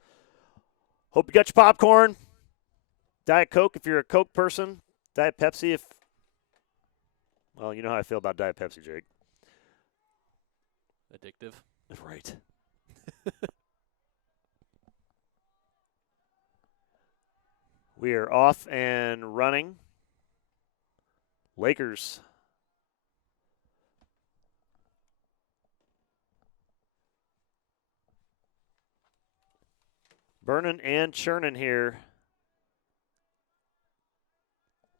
Hope you got your popcorn. Diet Coke if you're a Coke person. Diet Pepsi if, well, you know how I feel about Diet Pepsi, Jake. Addictive. Right. We are off and running. Lakers. Burning and churning here.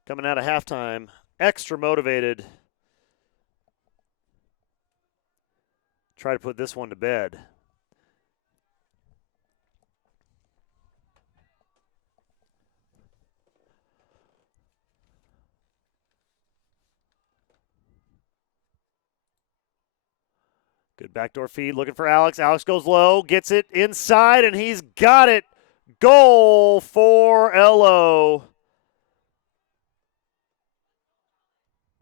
Coming out of halftime. Extra motivated. Try to put this one to bed. Good backdoor feed, looking for Alex. Alex goes low, gets it inside, and he's got it. Goal for LO.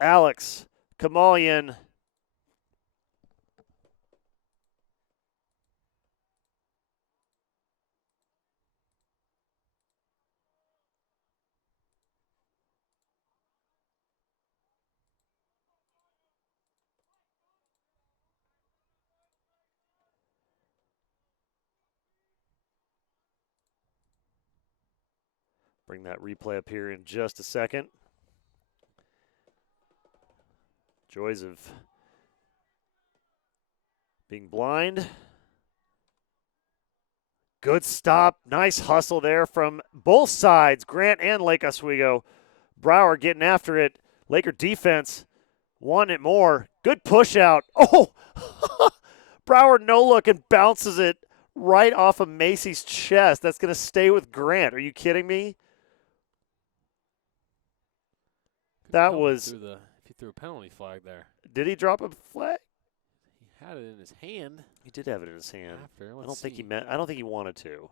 Alex Kamalian. Bring that replay up here in just a second. Joys of being blind. Good stop. Nice hustle there from both sides, Grant and Lake Oswego. Brower getting after it. Laker defense want it more. Good push out. Oh! Brower no look and bounces it right off of Macy's chest. That's going to stay with Grant. Are you kidding me? That was. He threw a penalty flag there. Did he drop a flag? He had it in his hand. He did have it in his hand. After, I don't think he meant. I don't think he wanted to.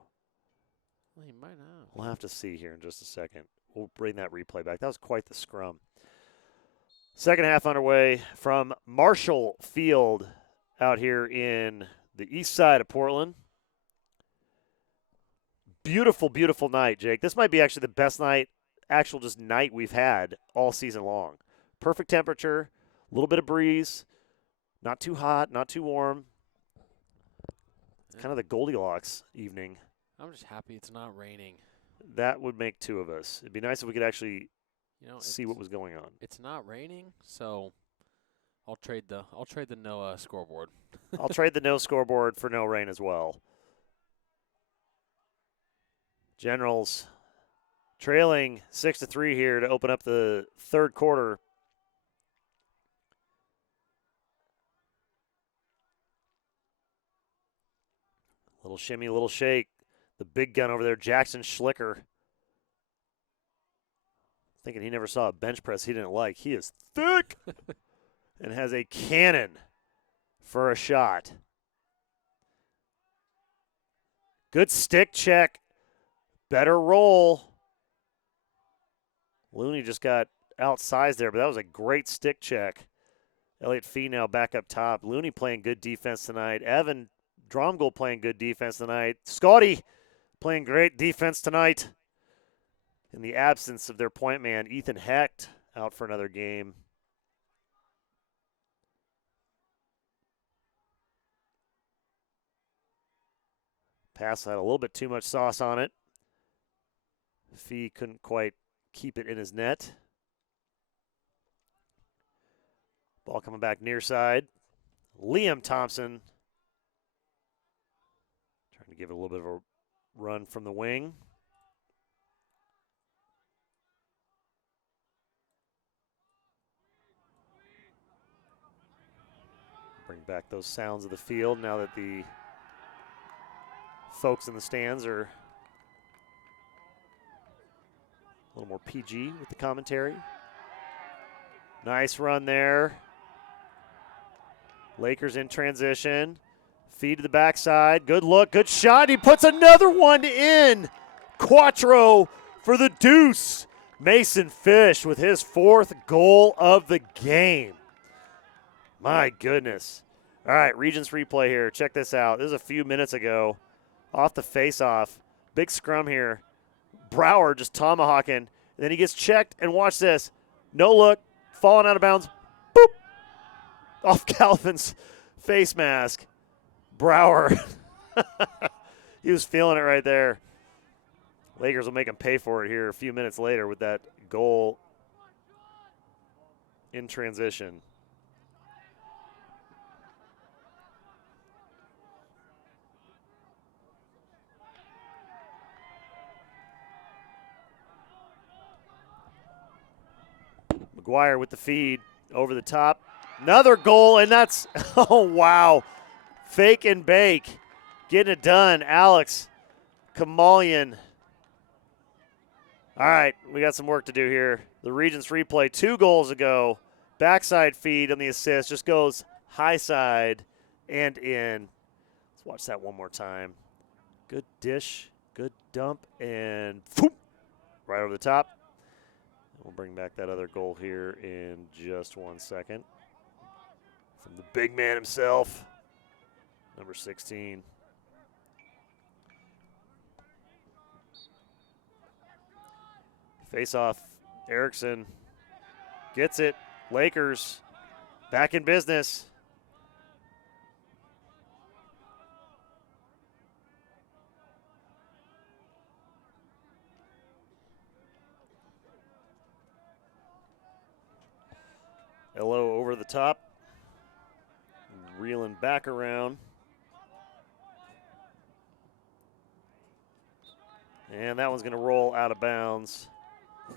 Well, he might not. We'll have to see here in just a second. We'll bring that replay back. That was quite the scrum. Second half underway from Marshall Field out here in the east side of Portland. Beautiful, beautiful night, Jake. This might be actually the best actual night we've had all season long. Perfect temperature, a little bit of breeze, not too hot, not too warm. It's kind of the Goldilocks evening. I'm just happy it's not raining. That would make two of us. It'd be nice if we could actually see what was going on. It's not raining, so I'll trade the no scoreboard. I'll trade the no scoreboard for no rain as well. Generals trailing 6-3 here to open up the third quarter. Little shimmy, little shake. The big gun over there, Jackson Schlicker. Thinking he never saw a bench press he didn't like. He is thick and has a cannon for a shot. Good stick check. Better roll. Looney just got outsized there, but that was a great stick check. Elliott Fee now back up top. Looney playing good defense tonight. Evan Dromgold playing good defense tonight. Scotty playing great defense tonight. In the absence of their point man, Ethan Hecht, out for another game. Pass had a little bit too much sauce on it. Fee couldn't quite keep it in his net. Ball coming back near side. Liam Thompson trying to give it a little bit of a run from the wing. Bring back those sounds of the field now that the folks in the stands are a little more PG with the commentary. Nice run there. Lakers in transition. Feed to the backside. Good look, good shot. He puts another one in. Quattro for the deuce. Mason Fish with his fourth goal of the game. My goodness. All right, Regents replay here. Check this out. This is a few minutes ago. Off the face-off. Big scrum here. Brower just tomahawking. And then he gets checked, and watch this. No look. Falling out of bounds. Boop. Off Calvin's face mask. Brower. He was feeling it right there. Lakers will make him pay for it here a few minutes later with that goal in transition. McGuire with the feed over the top. Another goal, and that's, oh, wow. Fake and bake. Getting it done. Alex Kamalian. All right, we got some work to do here. The Regents replay 2 goals ago. Backside feed on the assist. Just goes high side and in. Let's watch that one more time. Good dish, good dump, and whoop, right over the top. We'll bring back that other goal here in just 1 second. From the big man himself, number 16. Face-off, Erickson gets it. Lakers back in business. LO over the top. Reeling back around. And that one's going to roll out of bounds.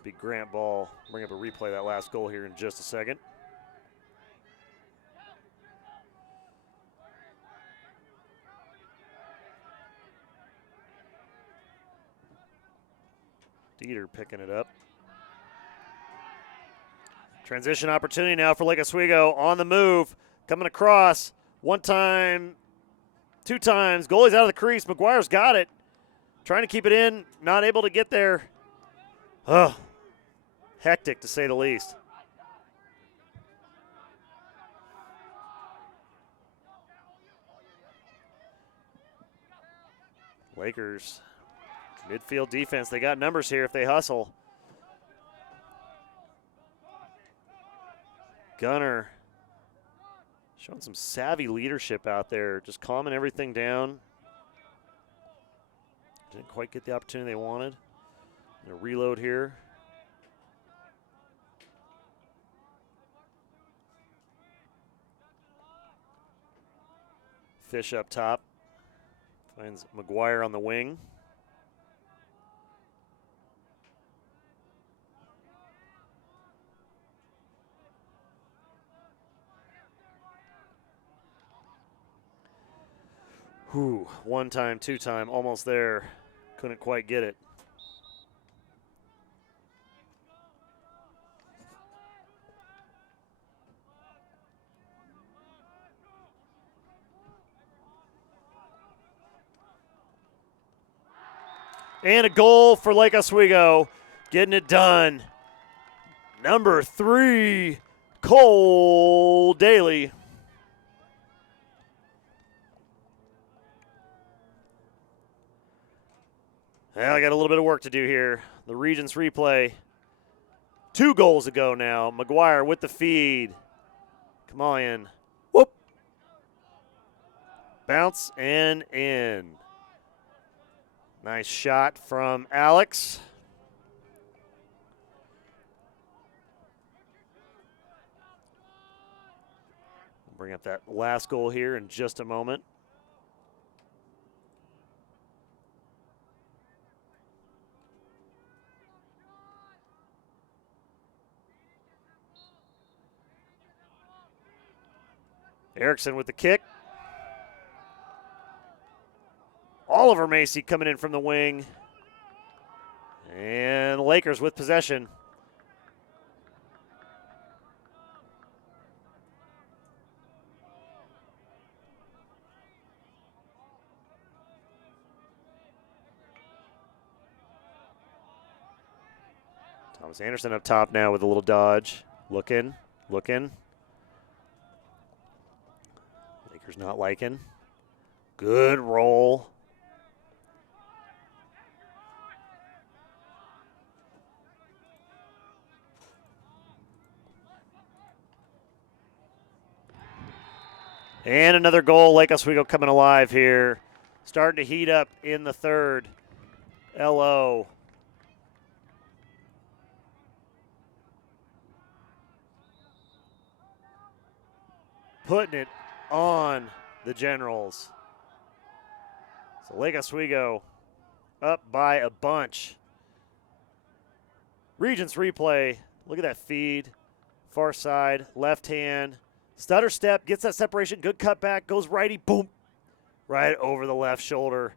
Big Grant ball. Bring up a replay of that last goal here in just a second. Dieter picking it up. Transition opportunity now for Lake Oswego on the move. Coming across. 1 time, 2 times. Goalie's out of the crease. McGuire's got it. Trying to keep it in. Not able to get there. Oh, hectic to say the least. Lakers, midfield defense. They got numbers here if they hustle. Gunner showing some savvy leadership out there, just calming everything down. Didn't quite get the opportunity they wanted. A reload here. Fish up top. Finds McGuire on the wing. Whew, 1 time, 2 time, almost there. Couldn't quite get it. And a goal for Lake Oswego, getting it done. Number 3, Cole Daly. Well, I got a little bit of work to do here. The Regents replay. 2 goals ago now. McGuire with the feed. Come on in. Whoop. Bounce and in. Nice shot from Alex. Bring up that last goal here in just a moment. Erickson with the kick. Oliver Macy coming in from the wing. And Lakers with possession. Thomas Anderson up top now with a little dodge. Lakers Lakers not liking. Good roll. And another goal. Lake Oswego coming alive here. Starting to heat up in the third. LO. Putting it on the Generals. So Lake Oswego up by a bunch. Regents replay. Look at that feed. Far side, left hand. Stutter step, gets that separation. Good cutback, goes righty, boom. Right over the left shoulder.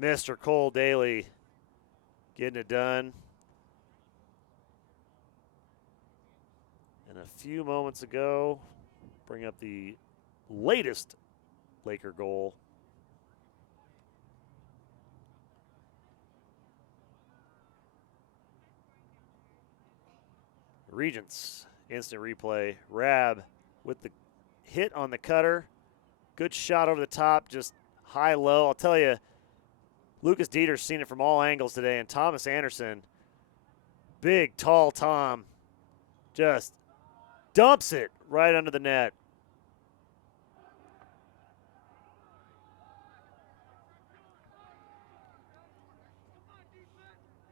Mr. Cole Daly getting it done. And a few moments ago, bring up the latest Laker goal. Regents, instant replay. Rab with the hit on the cutter. Good shot over the top, just high-low. I'll tell you, Lucas Dieter's seen it from all angles today, and Thomas Anderson, big, tall Tom, just dumps it right under the net.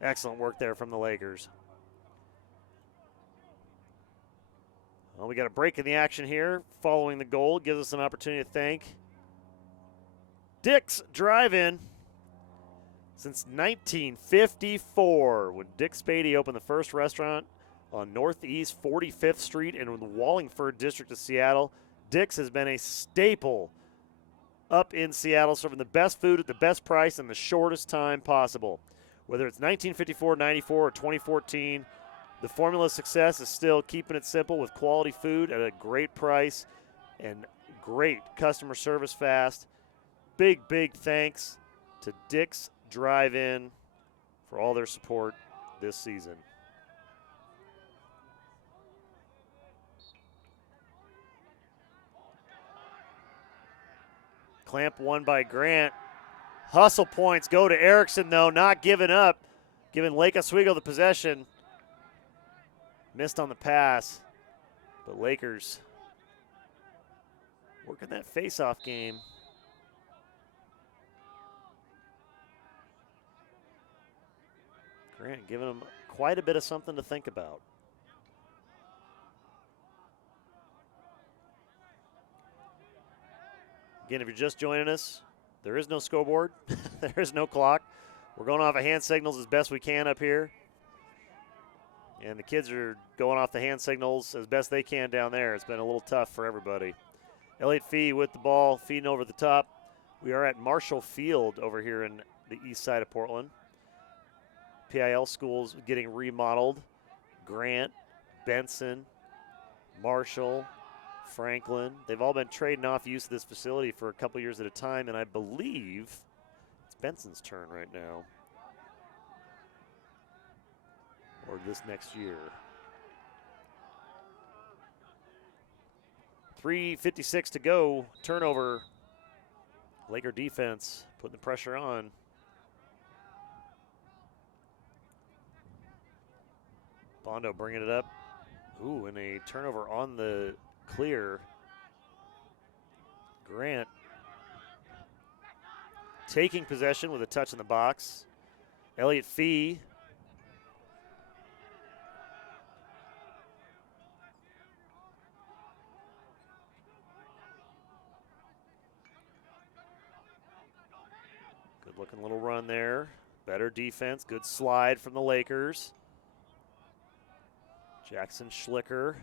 Excellent work there from the Lakers. Well, we got a break in the action here following the goal. Gives us an opportunity to thank Dick's Drive-In. Since 1954, when Dick Spady opened the first restaurant on Northeast 45th Street in the Wallingford district of Seattle, Dick's has been a staple up in Seattle, serving the best food at the best price in the shortest time possible. Whether it's 1954, 94, or 2014, the formula of success is still keeping it simple with quality food at a great price and great customer service fast. Big, big thanks to Dick's Drive-In for all their support this season. Clamp one by Grant. Hustle points go to Erickson, though, not giving up, giving Lake Oswego the possession. Missed on the pass, but Lakers working that face-off game. Grant giving them quite a bit of something to think about. Again, if you're just joining us, there is no scoreboard. There is no clock. We're going off of hand signals as best we can up here. And the kids are going off the hand signals as best they can down there. It's been a little tough for everybody. Elliott Fee with the ball, feeding over the top. We are at Marshall Field over here in the east side of Portland. PIL schools getting remodeled. Grant, Benson, Marshall, Franklin. They've all been trading off use of this facility for a couple years at a time, and I believe it's Benson's turn right now. Or this next year. 3:56 to go. Turnover. Laker defense putting the pressure on. Bondo bringing it up. Ooh, and a turnover on the clear. Grant taking possession with a touch in the box. Elliott Fee. Good looking little run there. Better defense. Good slide from the Lakers. Jackson Schlicker.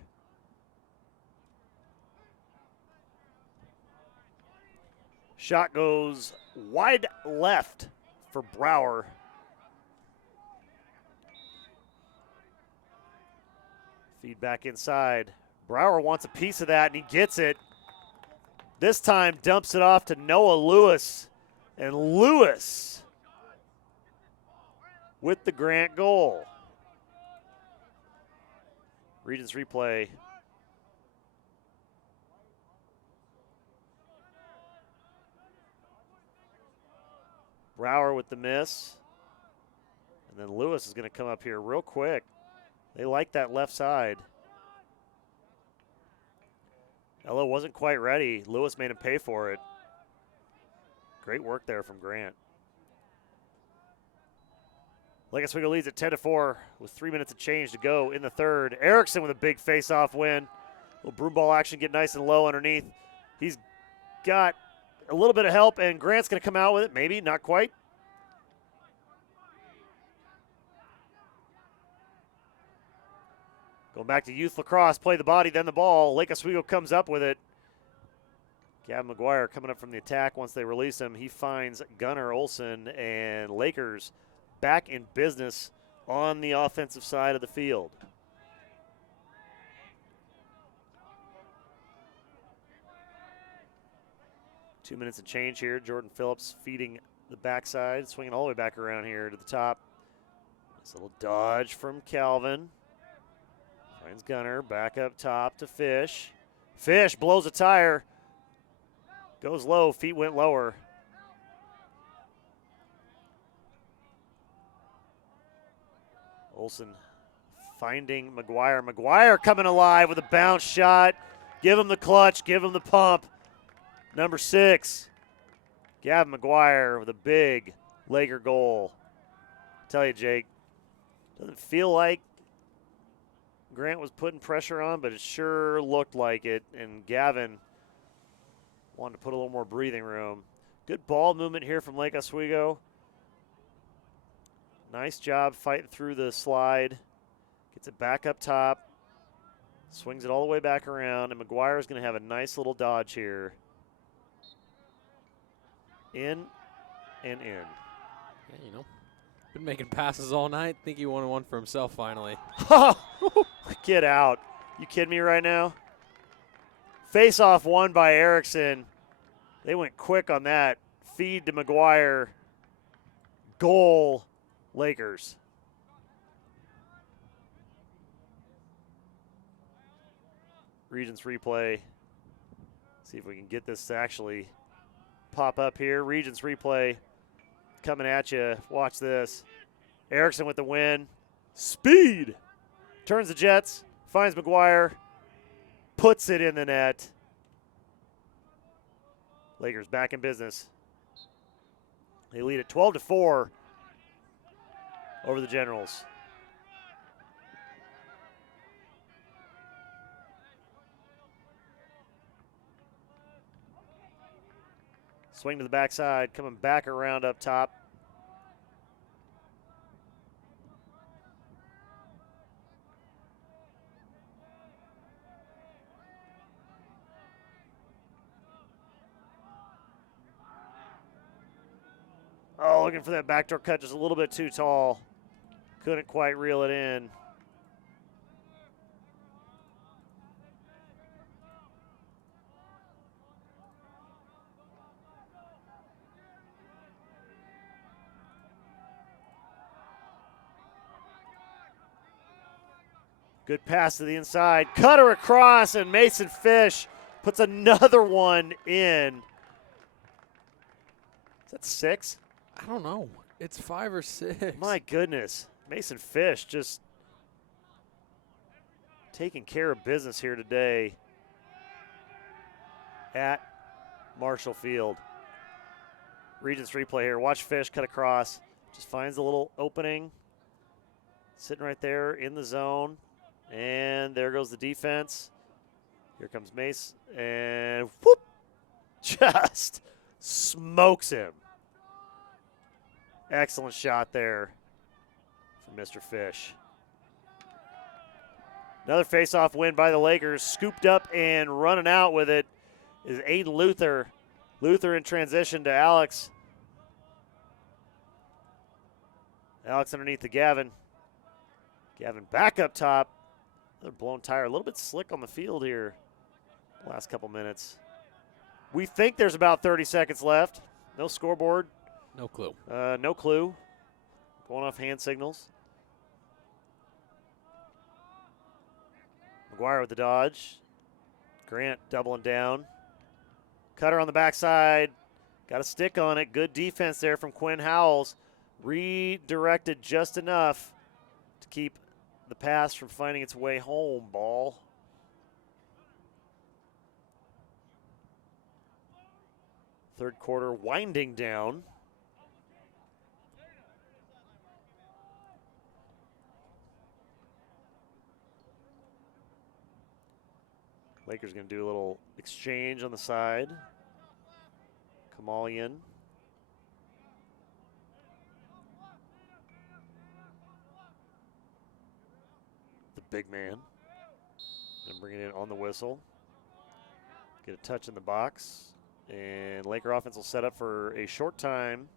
Shot goes wide left for Brower. Feed back inside. Brower wants a piece of that, and he gets it. This time dumps it off to Noah Lewis. And Lewis with the Grant goal. Regents replay. Brower with the miss. And then Lewis is going to come up here real quick. They like that left side. Ella wasn't quite ready. Lewis made him pay for it. Great work there from Grant. Lake Oswego leads at 10-4 with 3 minutes of change to go in the third. Erickson with a big face-off win. Little broom ball action, get nice and low underneath. He's got a little bit of help, and Grant's going to come out with it. Maybe, not quite. Going back to youth lacrosse, play the body, then the ball. Lake Oswego comes up with it. Gavin McGuire coming up from the attack once they release him. He finds Gunnar Olson, and Lakers back in business on the offensive side of the field. Two minutes of change here. Jordan Phillips feeding the backside, swinging all the way back around here to the top. Nice little dodge from Calvin. Finds Gunner, back up top to Fish. Fish blows a tire. Goes low, feet went lower. Olsen finding McGuire. McGuire coming alive with a bounce shot. Give him the clutch, give him the pump. Number 6, Gavin McGuire with a big Laker goal. Tell you, Jake, doesn't feel like Grant was putting pressure on, but it sure looked like it, and Gavin wanted to put a little more breathing room. Good ball movement here from Lake Oswego. Nice job fighting through the slide. Gets it back up top. Swings it all the way back around, and McGuire is going to have a nice little dodge here. In and in. Yeah, you know, been making passes all night. Think he wanted one for himself finally. Get out. You kidding me right now? Face-off won by Erickson. They went quick on that. Feed to McGuire. Goal, Lakers. Regents replay. See if we can get this to actually pop up here. Regents replay coming at you. Watch this. Erickson with the win. Speed. Turns the Jets. Finds McGuire. Puts it in the net. Lakers back in business. They lead at 12-4 over the Generals. Swing to the backside, coming back around up top. Oh, looking for that backdoor cut, just a little bit too tall. Couldn't quite reel it in. Good pass to the inside. Cutter across, and Mason Fish puts another one in. Is that 6? I don't know. It's 5 or 6. My goodness. Mason Fish just taking care of business here today at Marshall Field. Regents replay here. Watch Fish cut across. Just finds a little opening. Sitting right there in the zone. And there goes the defense. Here comes Mace, and whoop! Just smokes him. Excellent shot there from Mr. Fish. Another face-off win by the Lakers. Scooped up and running out with it is Aiden Luther. Luther in transition to Alex. Alex underneath to Gavin. Gavin back up top. Another blown tire, a little bit slick on the field here last couple minutes. We think there's about 30 seconds left. No scoreboard. No clue. No clue. Going off hand signals. McGuire with the dodge. Grant doubling down. Cutter on the backside. Got a stick on it. Good defense there from Quinn Howells. Redirected just enough to keep the pass from finding its way home. Ball. Third quarter winding down. Lakers going to do a little exchange on the side. Kamalian. The big man. And bring it in on the whistle. Get a touch in the box. And Laker offense will set up for a short time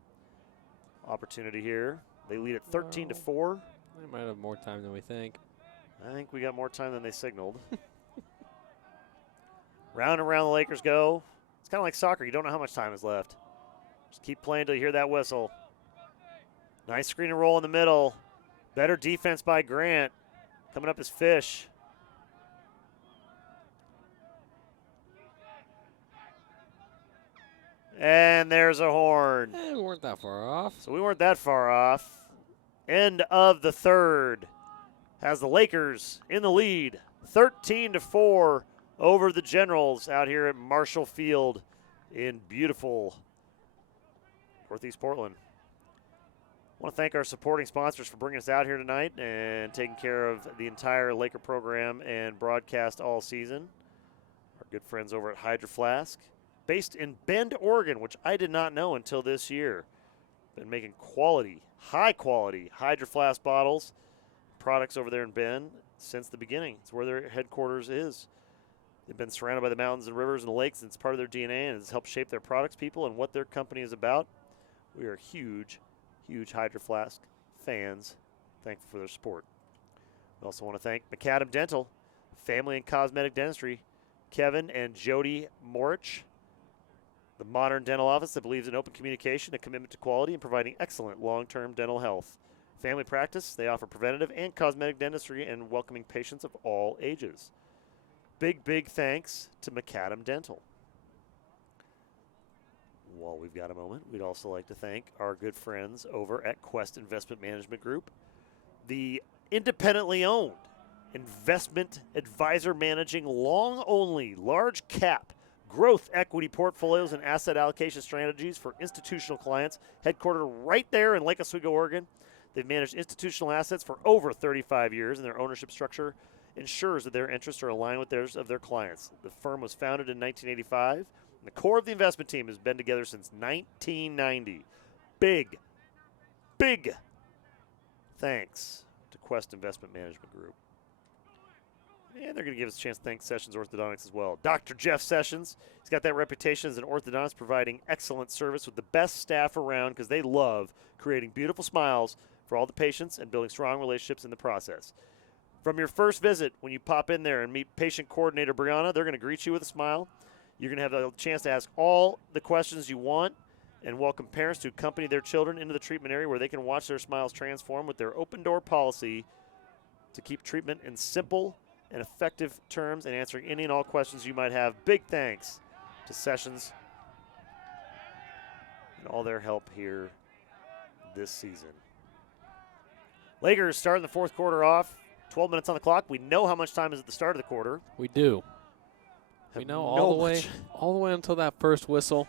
opportunity here. They lead at 13-4. They might have more time than we think. I think we got more time than they signaled. Round and round the Lakers go. It's kind of like soccer. You don't know how much time is left. Just keep playing until you hear that whistle. Nice screen and roll in the middle. Better defense by Grant. Coming up is Fish. And there's a horn. We weren't that far off. So we weren't that far off. End of the third. Has the Lakers in the lead. 13-4 over the Generals out here at Marshall Field in beautiful Northeast Portland. I want to thank our supporting sponsors for bringing us out here tonight and taking care of the entire Laker program and broadcast all season. Our good friends over at Hydro Flask, based in Bend, Oregon, which I did not know until this year. Been making quality, high quality Hydro Flask bottles, products over there in Bend since the beginning. It's where their headquarters is. They've been surrounded by the mountains and rivers and the lakes, and it's part of their DNA, and it's helped shape their products, people, and what their company is about. We are huge Hydro Flask fans. Thankful for their support. We also want to thank McAdam Dental, Family and Cosmetic Dentistry, Kevin and Jody Morich, the modern dental office that believes in open communication, a commitment to quality, and providing excellent long-term dental health. Family practice, they offer preventative and cosmetic dentistry and welcoming patients of all ages. Big thanks to McAdam Dental. While we've got a moment, we'd also like to thank our good friends over at Quest Investment Management Group, the independently owned investment advisor managing long-only, large-cap growth equity portfolios and asset allocation strategies for institutional clients, headquartered right there in Lake Oswego, Oregon. They've managed institutional assets for over 35 years, and their ownership structure ensures that their interests are aligned with those of their clients. The firm was founded in 1985, and the core of the investment team has been together since 1990. Big thanks to Quest Investment Management Group. And they're going to give us a chance to thank Sessions Orthodontics as well. Dr. Jeff Sessions, he's got that reputation as an orthodontist, providing excellent service with the best staff around because they love creating beautiful smiles for all the patients and building strong relationships in the process. From your first visit, when you pop in there and meet patient coordinator Brianna, they're going to greet you with a smile. You're going to have a chance to ask all the questions you want and welcome parents to accompany their children into the treatment area where they can watch their smiles transform with their open door policy to keep treatment in simple and effective terms and answering any and all questions you might have. Big thanks to Sessions and all their help here this season. Lakers starting the fourth quarter off. 12 minutes on the clock. We know how much time is at the start of the quarter. We do. We know all the way until that first whistle.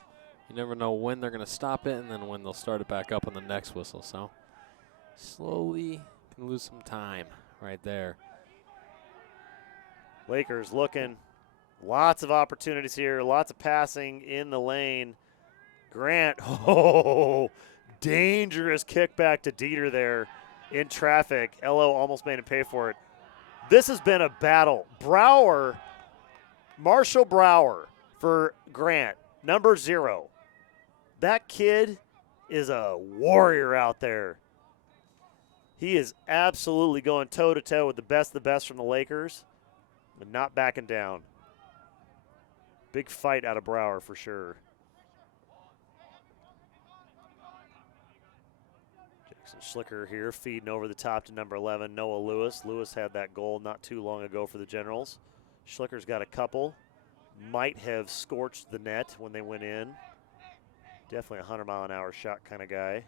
You never know when they're going to stop it and then when they'll start it back up on the next whistle. So slowly can lose some time right there. Lakers looking. Lots of opportunities here. Lots of passing in the lane. Grant. Oh, dangerous kickback to Dieter there in traffic. LO almost made him pay for it. This has been a battle. Marshall Brower for Grant, number 0. That kid is a warrior out there. He is absolutely going toe-to-toe with the best from the Lakers, but not backing down. Big fight out of Brower for sure. Jackson Schlicker here feeding over the top to number 11, Noah Lewis. Lewis had that goal not too long ago for the Generals. Schlicker's got a couple. Might have scorched the net when they went in. Definitely a 100-mile-an-hour shot kind of guy.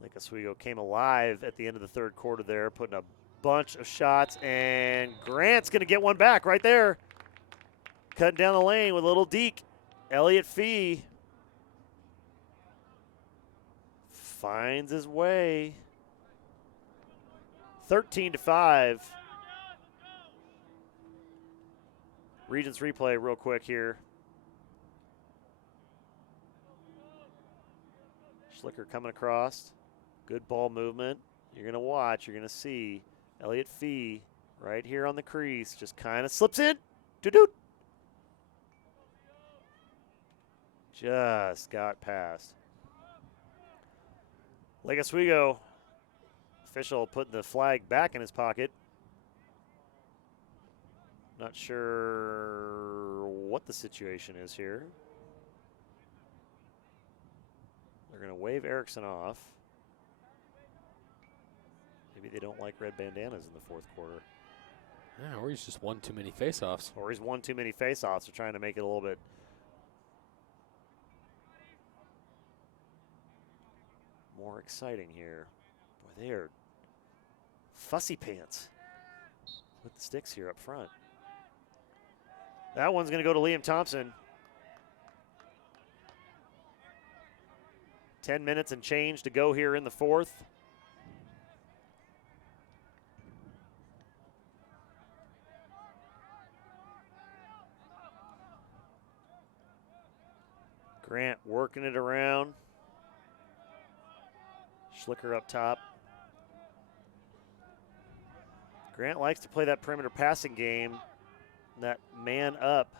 Lake Oswego came alive at the end of the third quarter there, putting a bunch of shots, and Grant's going to get one back right there. Cutting down the lane with a little deke. Elliott Fee finds his way. 13-5. Regents replay real quick here. Schlicker coming across. Good ball movement. You're going to watch. You're going to see Elliott Fee right here on the crease. Just kind of slips in. Doo-doo. Just got past. Lake Oswego official putting the flag back in his pocket. Not sure what the situation is here. They're going to wave Erickson off. Maybe they don't like red bandanas in the fourth quarter. Yeah, or he's just won too many faceoffs. Or he's won too many faceoffs. They're trying to make it a little bit more exciting here. Boy, they are fussy pants with the sticks here up front. That one's going to go to Liam Thompson. 10 minutes and change to go here in the fourth. Grant working it around. Schlicker up top. Grant likes to play that perimeter passing game, that man up.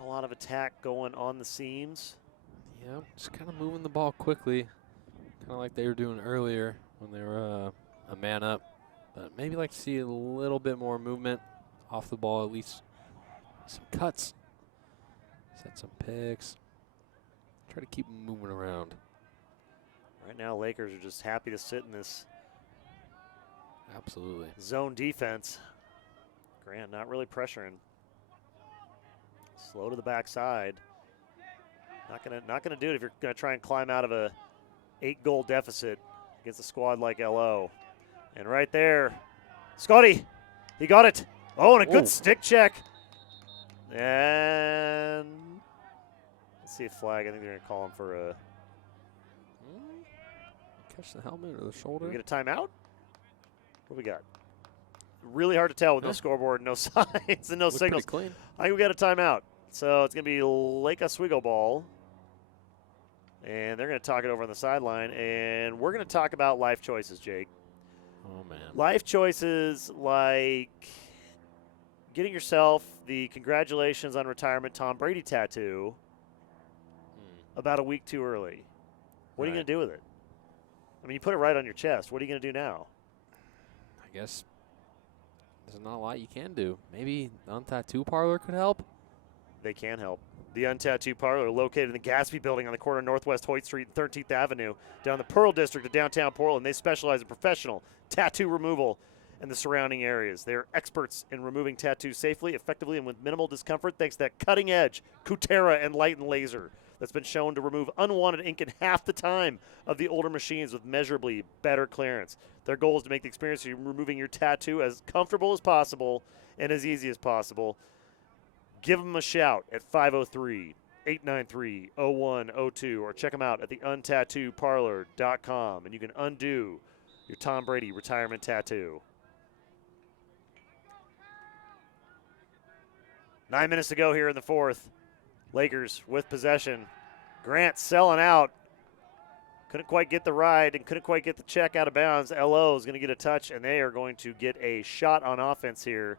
Not a lot of attack going on the seams. Yeah, just kind of moving the ball quickly, kind of like they were doing earlier when they were a man up. But maybe like to see a little bit more movement off the ball, at least some cuts, set some picks, try to keep them moving around. Right now, Lakers are just happy to sit in this Absolutely zone defense. Grant not really pressuring. Slow to the backside. Not gonna do it if you're gonna try and climb out of a 8-goal deficit against a squad like LO. And right there, Scotty, he got it. Oh, and a good stick check. And let's see a flag. I think they're gonna call him for a. catch the helmet or the shoulder. Do we get a timeout? What do we got? Really hard to tell with no scoreboard, no signs, and no signals. Clean. I think we got a timeout. So it's going to be Lake Oswego ball. And they're going to talk it over on the sideline. And we're going to talk about life choices, Jake. Oh, man. Life choices like getting yourself the congratulations on retirement Tom Brady tattoo about a week too early. What are you going to do with it? I mean, you put it right on your chest. What are you going to do now? I guess there's not a lot you can do. Maybe the Untattoo Parlor could help. They can help. The Untattoo Parlor, located in the Gatsby Building on the corner of Northwest Hoyt Street and 13th Avenue, down the Pearl District of downtown Portland. They specialize in professional tattoo removal in the surrounding areas. They're experts in removing tattoos safely, effectively, and with minimal discomfort thanks to that cutting-edge Kutera Enlighten laser that's been shown to remove unwanted ink in half the time of the older machines with measurably better clearance. Their goal is to make the experience of removing your tattoo as comfortable as possible and as easy as possible. Give them a shout at 503-893-0102 or check them out at theuntatattooparlor.com, and you can undo your Tom Brady retirement tattoo. 9 minutes to go here in the fourth. Lakers with possession. Grant selling out. Couldn't quite get the ride and couldn't quite get the check out of bounds. LO is going to get a touch, and they are going to get a shot on offense here.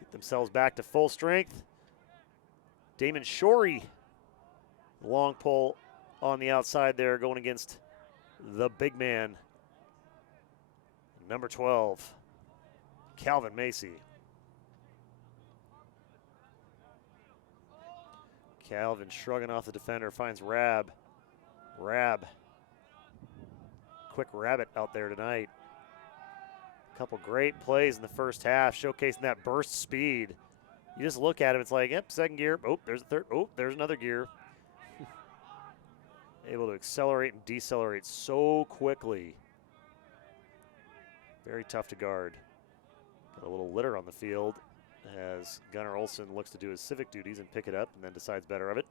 Get themselves back to full strength. Damon Shorey, long pull on the outside there, going against the big man, number 12, Calvin Macy. Calvin shrugging off the defender, finds Rab. Quick rabbit out there tonight. couple great plays in the first half, showcasing that burst speed. You just look at him, it's like, yep, second gear. Oh, there's a third. Oh, there's another gear. Able to accelerate and decelerate so quickly. Very tough to guard. Got a little litter on the field as Gunnar Olsen looks to do his civic duties and pick it up and then decides better of it.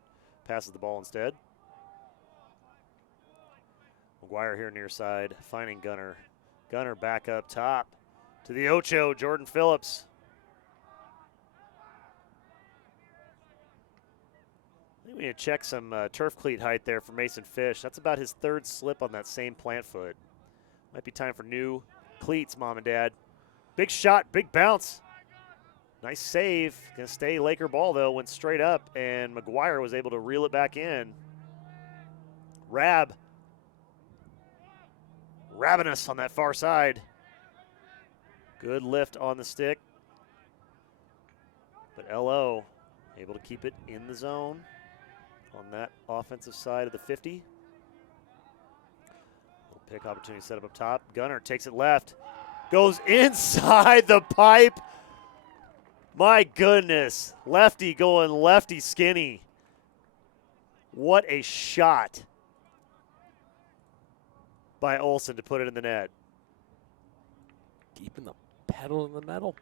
Passes the ball instead. McGuire here near side, finding Gunnar. Gunnar back up top to the Ocho, Jordan Phillips. I think we need to check some turf cleat height there for Mason Fish. That's about his third slip on that same plant foot. Might be time for new cleats, Mom and Dad. Big shot, big bounce. Nice save. Gonna stay Laker ball though, went straight up, and McGuire was able to reel it back in. Ravenous on that far side. Good lift on the stick. But LO able to keep it in the zone on that offensive side of the 50. Little pick opportunity set up top. Gunnar takes it left. Goes inside the pipe. My goodness. Lefty going lefty skinny. What a shot by Olsen to put it in the net. Keeping the pedal in the metal.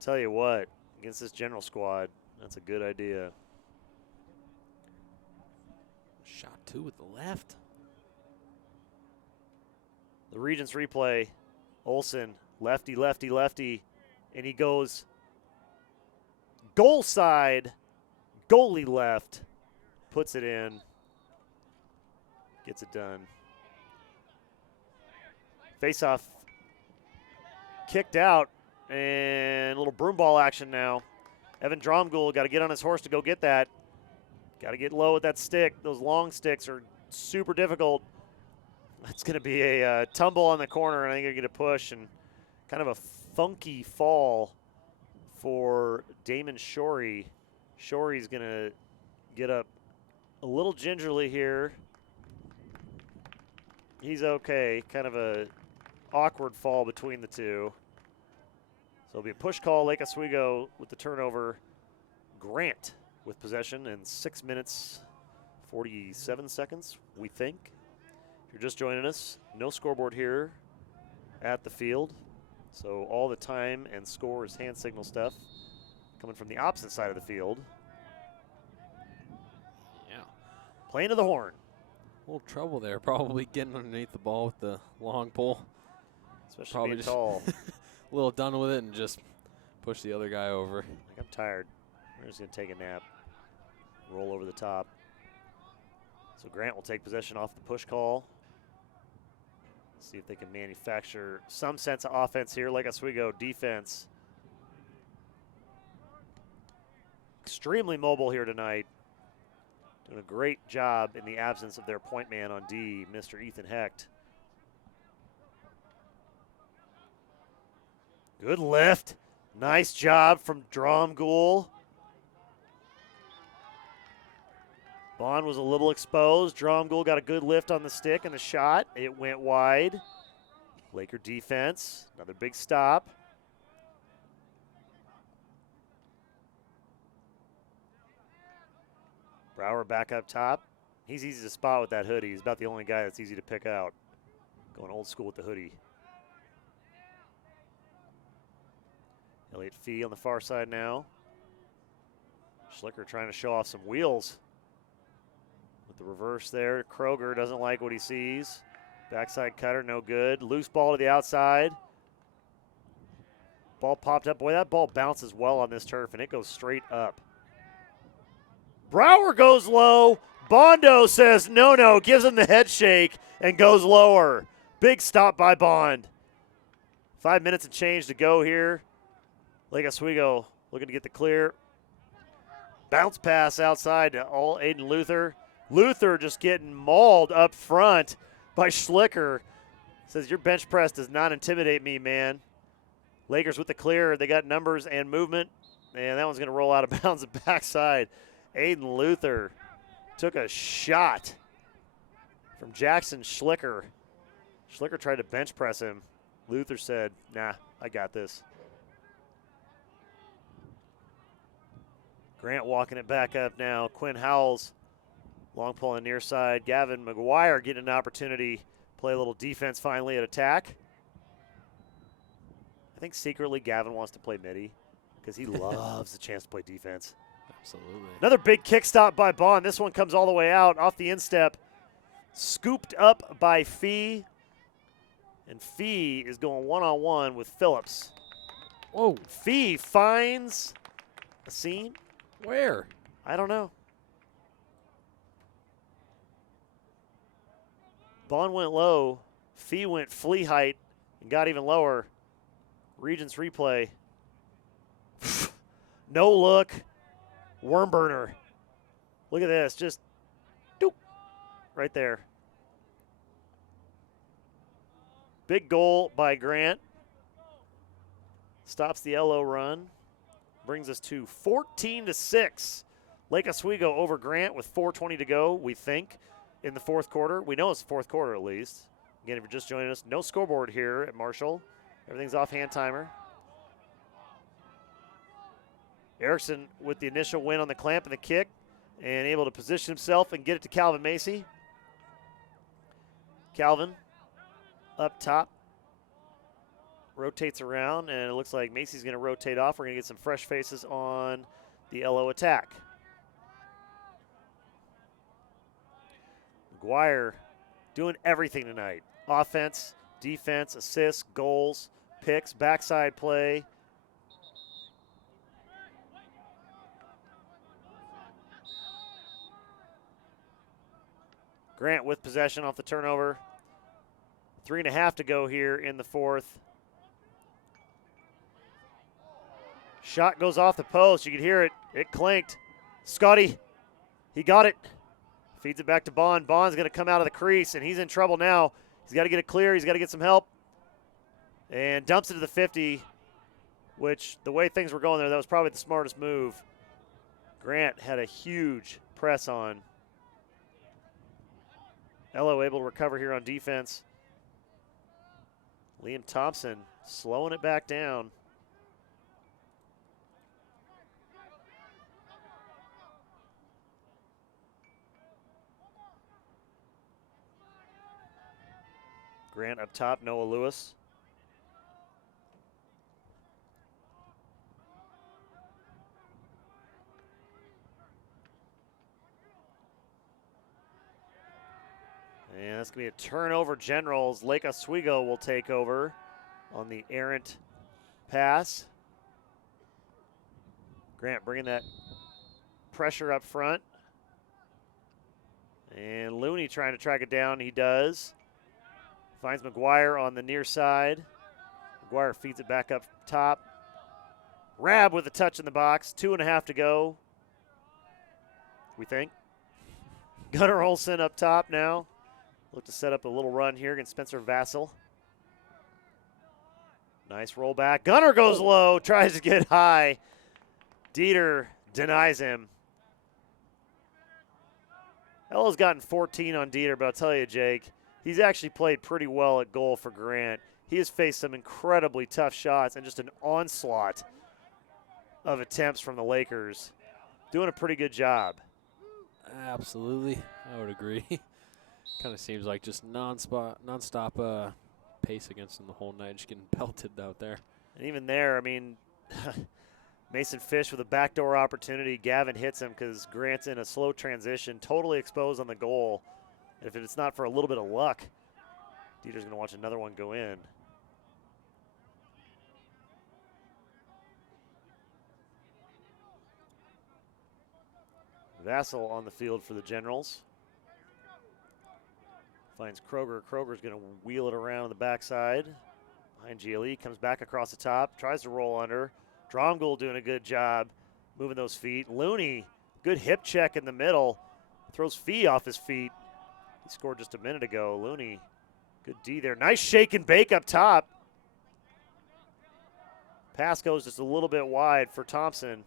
Tell you what, against this general squad, that's a good idea. Shot two with the left. The Regents replay. Olsen, lefty, lefty, lefty, and he goes goal side, goalie left, puts it in, gets it done. Face-off kicked out, and a little broom ball action now. Evan Dromgold got to get on his horse to go get that. Got to get low with that stick. Those long sticks are super difficult. It's going to be a tumble on the corner, and I think they're going to push, and kind of a funky fall for Damon Shorey. Shorey's going to get up a little gingerly here. He's okay. Kind of a awkward fall between the two. So it'll be a push call. Lake Oswego with the turnover. Grant with possession in 6 minutes, 47 seconds, we think. If you're just joining us, no scoreboard here at the field. So all the time and score is hand signal stuff coming from the opposite side of the field. Yeah. Playing to the horn. A little trouble there, probably getting underneath the ball with the long pole. Especially probably being just tall. A little done with it and just push the other guy over. Like, I'm tired. We're just going to take a nap. Roll over the top. So Grant will take possession off the push call. See if they can manufacture some sense of offense here. Lake Oswego defense. Extremely mobile here tonight. Doing a great job in the absence of their point man on D, Mr. Ethan Hecht. Good lift. Nice job from Dromgool. Bond was a little exposed. Dromgool got a good lift on the stick and the shot. It went wide. Laker defense. Another big stop. Brower back up top. He's easy to spot with that hoodie. He's about the only guy that's easy to pick out. Going old school with the hoodie. Elliott Fee on the far side now. Schlicker trying to show off some wheels. With the reverse there. Kroger doesn't like what he sees. Backside cutter, no good. Loose ball to the outside. Ball popped up. Boy, that ball bounces well on this turf, and it goes straight up. Brower goes low. Bondo says no, gives him the head shake and goes lower. Big stop by Bond. 5 minutes and change to go here. Lake Oswego looking to get the clear. Bounce pass outside to Aiden Luther. Luther just getting mauled up front by Schlicker. Says, your bench press does not intimidate me, man. Lakers with the clear. They got numbers and movement. And that one's going to roll out of bounds the backside. Aiden Luther took a shot from Jackson Schlicker. Schlicker tried to bench press him. Luther said, nah, I got this. Grant walking it back up now. Quinn Howells, long pull on the near side. Gavin McGuire getting an opportunity, play a little defense finally at attack. I think secretly Gavin wants to play midi because he loves the chance to play defense. Absolutely. Another big kick stop by Bond. This one comes all the way out off the instep. Scooped up by Fee. And Fee is going one-on-one with Phillips. Whoa. Fee finds a seam. Where? I don't know. Bond went low. Fee went flea height and got even lower. Regents replay. No look. Worm burner. Look at this. Just doop, right there. Big goal by Grant. Stops the LO run. Brings us to 14-6. Lake Oswego over Grant with 4:20 to go, we think, in the fourth quarter. We know it's the fourth quarter at least. Again, if you're just joining us, no scoreboard here at Marshall. Everything's off hand timer. Erickson with the initial win on the clamp and the kick and able to position himself and get it to Calvin Macy. Calvin up top. Rotates around, and it looks like Macy's going to rotate off. We're going to get some fresh faces on the LO attack. McGuire doing everything tonight. Offense, defense, assists, goals, picks, backside play. Grant with possession off the turnover. 3.5 to go here in the fourth. Shot goes off the post. You can hear it. It clanked. Scotty, he got it. Feeds it back to Bond. Bond's going to come out of the crease, and he's in trouble now. He's got to get it clear. He's got to get some help. And dumps it to the 50, which the way things were going there, that was probably the smartest move. Grant had a huge press on. LO able to recover here on defense. Liam Thompson slowing it back down. Grant up top, Noah Lewis. And that's going to be a turnover. Generals. Lake Oswego will take over on the errant pass. Grant bringing that pressure up front. And Looney trying to track it down. He does. Finds McGuire on the near side. McGuire feeds it back up top. Rab with a touch in the box. 2.5 to go, we think. Gunnar Olsen up top now. Look to set up a little run here against Spencer Vassell. Nice roll back. Gunnar goes low, tries to get high. Dieter denies him. Ella's gotten 14 on Dieter, but I'll tell you, Jake, he's actually played pretty well at goal for Grant. He has faced some incredibly tough shots and just an onslaught of attempts from the Lakers. Doing a pretty good job. Absolutely, I would agree. Kind of seems like just nonstop pace against him the whole night, just getting pelted out there. And even there, I mean, Mason Fish with a backdoor opportunity. Gavin hits him because Grant's in a slow transition, totally exposed on the goal. And if it's not for a little bit of luck, Dieter's going to watch another one go in. Vassell on the field for the Generals. Finds Kroger. Kroger's going to wheel it around the backside. Behind GLE, comes back across the top, tries to roll under. Dromgold doing a good job moving those feet. Looney, good hip check in the middle. Throws Fee off his feet. He scored just a minute ago. Looney, good D there. Nice shake and bake up top. Pass goes just a little bit wide for Thompson.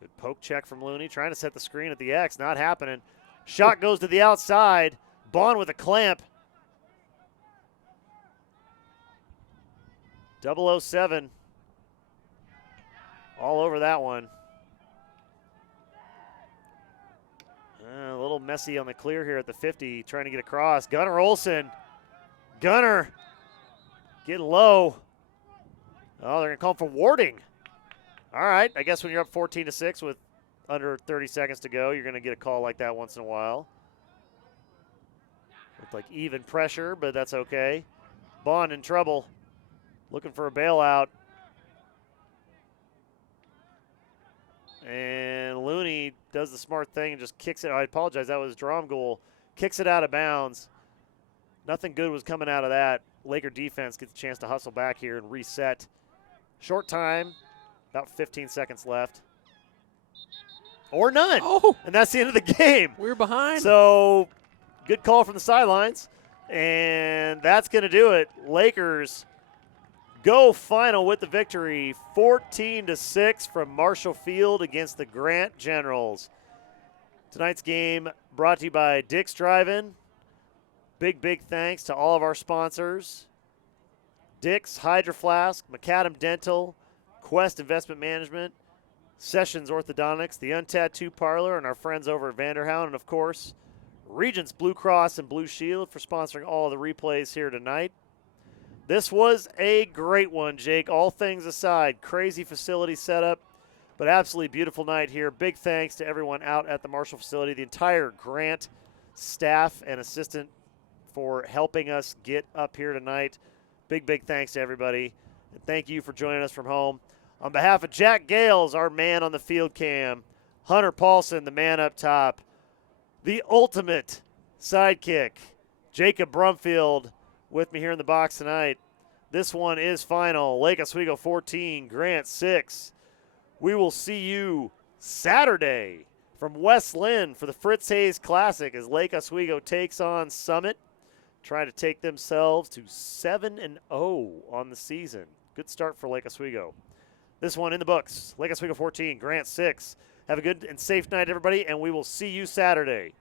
Good poke check from Looney, trying to set the screen at the X, not happening. Shot goes to the outside. Bond with a clamp. 007. All over that one. A little messy on the clear here at the 50, trying to get across. Gunnar Olsen. Gunnar getting low. Oh, they're going to call for warding. All right, I guess when you're up 14-6 with under 30 seconds to go, you're going to get a call like that once in a while. Looked like even pressure, but that's okay. Bond in trouble, looking for a bailout. And Looney does the smart thing and just kicks it. I apologize, that was Dromgoole. Kicks it out of bounds. Nothing good was coming out of that. Laker defense gets a chance to hustle back here and reset. Short time, about 15 seconds left. Or none. Oh. And that's the end of the game. We're behind. So, good call from the sidelines. And that's going to do it. Lakers go final with the victory, 14-6 from Marshall Field against the Grant Generals. Tonight's game brought to you by Dick's Drive-In. Big thanks to all of our sponsors. Dick's Hydro Flask, Macadam Dental, Quest Investment Management, Sessions Orthodontics, the Untattoo Parlor, and our friends over at Vanderhound, and of course, Regents Blue Cross and Blue Shield for sponsoring all of the replays here tonight. This was a great one, Jake. All things aside, crazy facility setup, but absolutely beautiful night here. Big thanks to everyone out at the Marshall facility, the entire Grant staff and assistant for helping us get up here tonight. Big thanks to everybody. And thank you for joining us from home. On behalf of Jack Gales, our man on the field cam, Hunter Paulson, the man up top, the ultimate sidekick, Jacob Brumfield, with me here in the box tonight. This one is final. Lake Oswego 14, Grant 6. We will see you Saturday from West Lynn for the Fritz Hayes Classic as Lake Oswego takes on Summit, trying to take themselves to 7-0 on the season. Good start for Lake Oswego. This one in the books. Lake Oswego 14, Grant 6. Have a good and safe night, everybody, and we will see you Saturday.